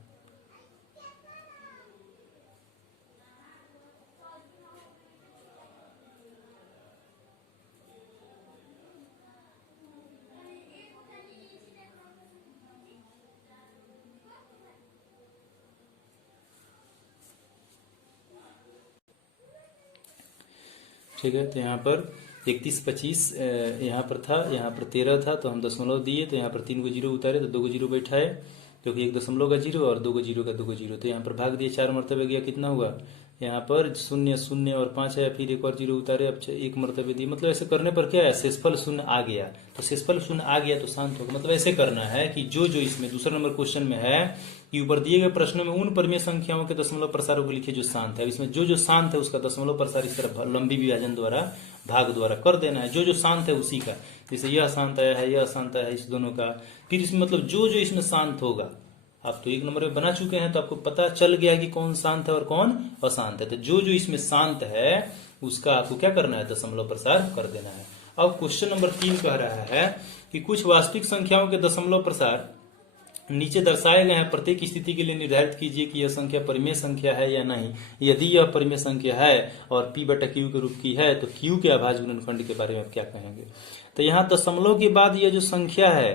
ठीक है, तो यहाँ पर 31 25 यहाँ पर था, यहाँ पर 13 था, तो हम दशमलव दिए, तो यहाँ पर 3 को जीरो उतारे तो 2 को जीरो बैठाए, क्योंकि 1 दशमलव का जीरो और 2 को जीरो का 2 को जीरो, तो यहाँ पर भाग दिए 4 मरतबे गया, कितना हुआ यहाँ पर 0 0 और 5 है, फिर एक और जीरो उतारे, अब 1 मरतबे दिए। मतलब ऐसे करने पर क्या है, शेषफल शून्य आ गया, तो शेषफल शून्य आ गया तो शांत होगा। मतलब ऐसे करना है कि जो जो इसमें दूसरा नंबर क्वेश्चन में है कि ऊपर दिए गए प्रश्नों में उन परिमेय संख्याओं के दशमलव प्रसारों को लिखिए जो शांत है। इसमें जो जो शांत है उसका दशमलव प्रसार इस तरह लंबी विभाजन द्वारा भाग द्वारा कर देना है, जो जो शांत है उसी का। जैसे यह शांत आया है, यह शांत आया है, इस दोनों का, फिर इसमें मतलब जो जो इसमें शांत होगा, आप तो 1 नंबर में बना चुके हैं तो आपको पता चल गया कि कौन शांत है और कौन अशांत है। तो जो जो इसमें शांत है उसका आपको क्या करना है, दशमलव प्रसार कर देना है। अब क्वेश्चन नंबर 3 कह रहा है कि कुछ वास्तविक संख्याओं के दशमलव प्रसार नीचे दर्शाए गए हैं, प्रत्येक स्थिति के लिए निर्धारित कीजिए कि यह संख्या परिमेय संख्या है या नहीं। यदि यह परिमेय संख्या है और p बटा q के रूप की है तो q के अभाज्य गुणनखंड के बारे में आप क्या कहेंगे। तो यहाँ दशमलव के बाद यह जो संख्या है,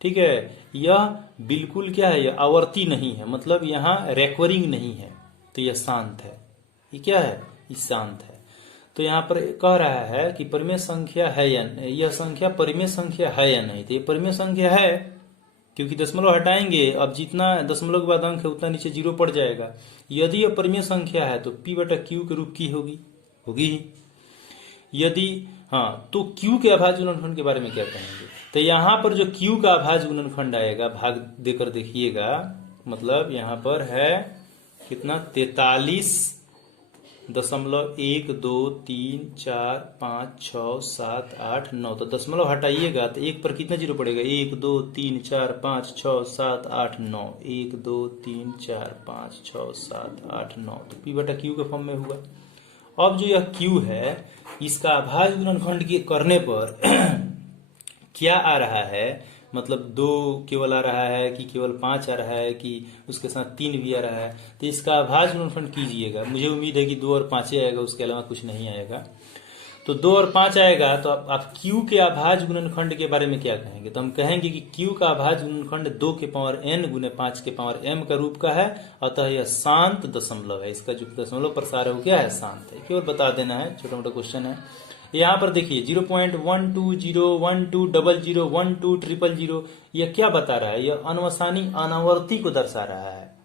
ठीक है, यह बिल्कुल क्या है, यह आवर्ती नहीं है, मतलब यहाँ रेकरिंग नहीं है, तो यह शांत है। ये क्या है, ये शांत है। तो यहाँ पर कह रहा है कि परिमेय संख्या है या नहीं, यह संख्या परिमेय संख्या है या नहीं। तो ये परिमेय संख्या है, क्योंकि दशमलव हटाएंगे, अब जितना दशमलव के बाद अंक है उतना नीचे जीरो पड़ जाएगा। यदि यह परिमेय संख्या है तो p बटा q के रूप की होगी ही। यदि हाँ, तो q के अभाज्य गुणनखंड के बारे में क्या कहेंगे। तो यहाँ पर जो q का अभाज्य गुणनखंड आएगा, भाग देकर देखिएगा, मतलब यहाँ पर है कितना 43 दशमलव 1 2 3 4 5 6 7 8 9। तो दशमलव हटाइएगा तो 1 पर कितना जीरो पड़ेगा? 1 2 3 4 5 6 7 8 9। 1 2 3 4 5 6 7 8 9। तो P बटा Q के फॉर्म में हुआ। अब जो यह Q है इसका अभाज्य गुणनखंड के करने पर क्या आ रहा है, मतलब 2 केवल आ रहा है कि केवल 5 आ रहा है कि उसके साथ 3 भी आ रहा है। तो इसका अभाज्य गुणनखंड कीजिएगा। मुझे उम्मीद है कि 2 और 5 आएगा, उसके अलावा कुछ नहीं आएगा। तो 2 और 5 आएगा तो आप Q के अभाज्य गुणनखंड के बारे में क्या कहेंगे? तो हम कहेंगे कि Q का अभाज्य गुणनखंड 2 के पावर n गुने 5 के पावर m का रूप का है, अतः यह शांत दशमलव है। इसका जो दशमलव प्रसार है वो क्या है? शांत है। केवल बता देना है, छोटा मोटा क्वेश्चन है। यहाँ पर देखिए 0.12012001200 यह क्या बता रहा है? यह अनवसानी अनावर्ती को दर्शा रहा है।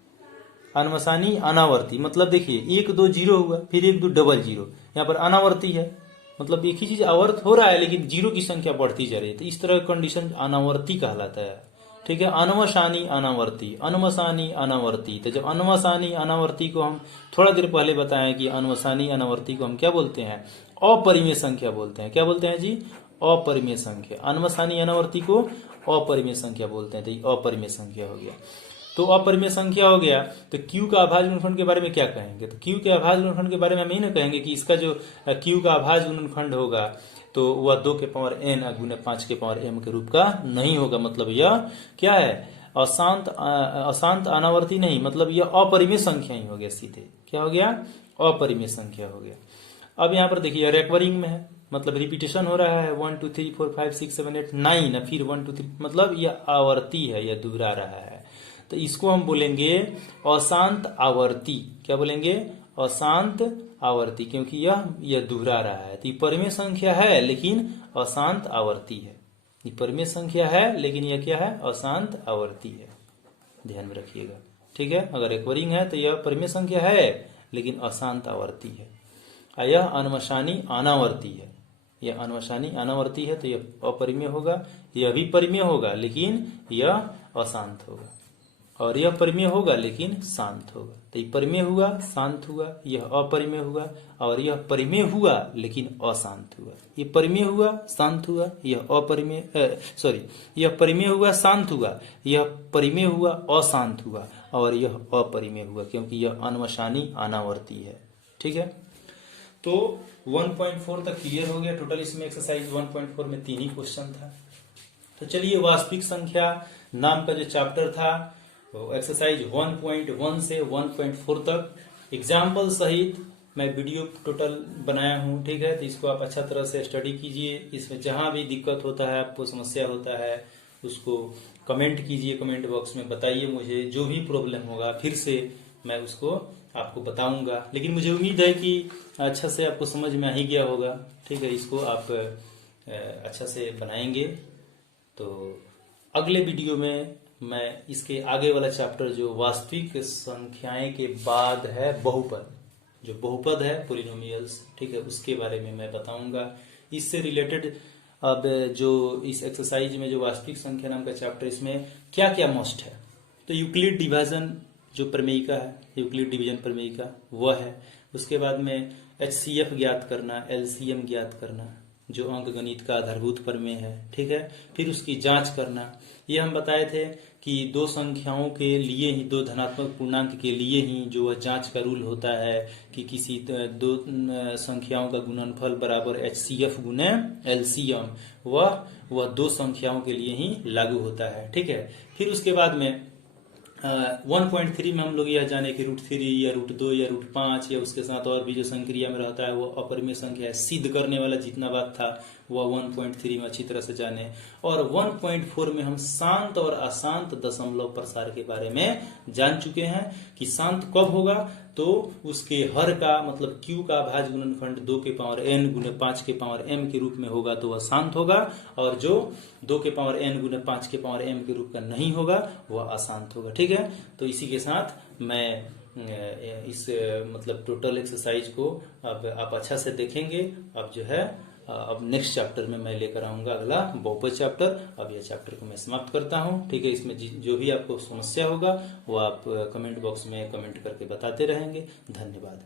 अनवसानी अनावर्ती मतलब देखिए 1 2 0 हुआ, फिर 1 2 डबल 0, यहाँ पर अनावर्ती है, मतलब एक ही चीज आवर्त हो रहा है लेकिन जीरो की संख्या बढ़ती जा रही है। तो इस तरह का कंडीशन अनावर्ती कहलाता है। ठीक है, अनवसानी अनावर्ती, अनवसानी अनावर्ती। तो जब अनवसानी अनावर्ती को हम थोड़ा देर पहले बताएं कि अनवसानी अनावर्ती को हम क्या बोलते हैं? अपरिमेय संख्या बोलते हैं। क्या बोलते हैं जी? अपरिमेय संख्या। अनवसानी अनावर्ती को अपरिमेय संख्या बोलते हैं। तो ये अपरिमेय संख्या हो गया। तो अपरिमेय संख्या हो गया। तो Q का अभाज्य गुणनखंड के बारे में क्या कहेंगे? तो Q के अभाज्य गुणनखंड के बारे में हम यही ना कहेंगे कि इसका जो Q का अभाज्य गुणनखंड होगा तो वह 2 के पावर n गुने 5 के पावर m के रूप का नहीं होगा। मतलब यह क्या है? अशांत अनावर्ती नहीं, मतलब यह अपरिमेय संख्या ही हो गया। सीधे क्या हो गया? अपरिमेय संख्या हो गया। अब यहाँ पर देखिए रेकरिंग में है, मतलब रिपीटेशन हो रहा है। 1 2 3 4 5 6 7 8 9, फिर 1 2 3, मतलब यह आवर्ती है, यह दोहरा रहा है। तो इसको हम बोलेंगे अशांत आवर्ती। क्या बोलेंगे? अशांत आवर्ती, क्योंकि यह दोहरा रहा है। तो ये परिमेय संख्या है लेकिन अशांत आवर्ती है। ये परिमेय संख्या है लेकिन यह क्या है? अशांत आवर्ती है। ध्यान में रखिएगा। ठीक है, अगर रिकरिंग है तो यह परिमेय संख्या है लेकिन अशांत आवर्ती है। यह अनवसानी अनावर्ती है। यह अनवसानी अनावर्ती है तो यह अपरिमेय होगा। यह भी परिमेय होगा लेकिन यह अशांत होगा, और यह परिमेय होगा लेकिन शांत होगा। तो ये परिमेय हुआ, शांत हुआ, यह अपरिमेय हुआ, और यह परिमेय हुआ लेकिन अशांत हुआ। ये परिमेय हुआ, शांत हुआ, यह अपरिमेय यह परिमेय हुआ, शांत हुआ, यह परिमेय हुआ, अशांत हुआ, और यह अपरिमेय हुआ, क्योंकि यह अनवसानी अनावर्ती है। ठीक है, तो 1.4 तक क्लियर हो गया। टोटल इसमें एक्सरसाइज 1.4 में 3 ही क्वेश्चन था। तो चलिए वास्तविक संख्या नाम का जो चैप्टर था तो एक्सरसाइज 1.1 से 1.4 तक एग्जाम्पल सहित मैं वीडियो टोटल बनाया हूँ। ठीक है, तो इसको आप अच्छा तरह से स्टडी कीजिए। इसमें जहां भी दिक्कत होता है, आपको समस्या होता है, उसको कमेंट कीजिए, कमेंट बॉक्स में बताइए मुझे। जो भी प्रॉब्लम होगा फिर से मैं उसको आपको बताऊंगा। लेकिन मुझे उम्मीद है कि अच्छा से आपको समझ में आ ही गया होगा। ठीक है, इसको आप अच्छा से बनाएंगे। तो अगले वीडियो में मैं इसके आगे वाला चैप्टर जो वास्तविक संख्याएं के बाद है बहुपद, जो बहुपद है पोलिनोमियल्स, ठीक है, उसके बारे में मैं बताऊंगा। इससे रिलेटेड अब जो इस एक्सरसाइज में जो वास्तविक संख्या नाम का चैप्टर, इसमें क्या क्या मस्ट है? तो यूक्लिड डिवीजन जो प्रमेयिका है, यूक्लिड डिवीजन प्रमेयिका वह है। उसके बाद में HCF ज्ञात करना, LCM ज्ञात करना, जो अंक गणित का आधारभूत प्रमेय है। ठीक है, फिर उसकी जांच करना। ये हम बताए थे कि दो संख्याओं के लिए ही, दो धनात्मक पूर्णांक के लिए ही जो वह जांच का रूल होता है कि किसी दो संख्याओं का गुणनफल बराबर HCF गुने LCM, वह दो संख्याओं के लिए ही लागू होता है। ठीक है, फिर उसके बाद में 1.3 में हम लोग यह जाने कि √3 या √2 या √5 या उसके साथ और भी जो संक्रिया में रहता है वो अपरिमेय संख्या है, सिद्ध करने वाला जितना बात था वह 1.3 में अच्छी तरह से जाने। और 1.4 में हम शांत और अशांत दशमलव प्रसार के बारे में जान चुके हैं कि शांत कब होगा, तो उसके हर का मतलब Q का अभाज्य गुणनखंड 2 के पावर n गुने 5 के पावर m के रूप में होगा तो वह शांत होगा, और जो 2 के पावर n गुने 5 के पावर m के रूप का नहीं होगा वह अशांत होगा। ठीक है, तो इसी के साथ मैं इस मतलब टोटल एक्सरसाइज को अब आप अच्छा से देखेंगे। अब जो है अब नेक्स्ट चैप्टर में मैं लेकर आऊंगा अगला बहुपद चैप्टर। अब यह चैप्टर को मैं समाप्त करता हूं। ठीक है, इसमें जो भी आपको समस्या होगा वो आप कमेंट बॉक्स में कमेंट करके बताते रहेंगे। धन्यवाद।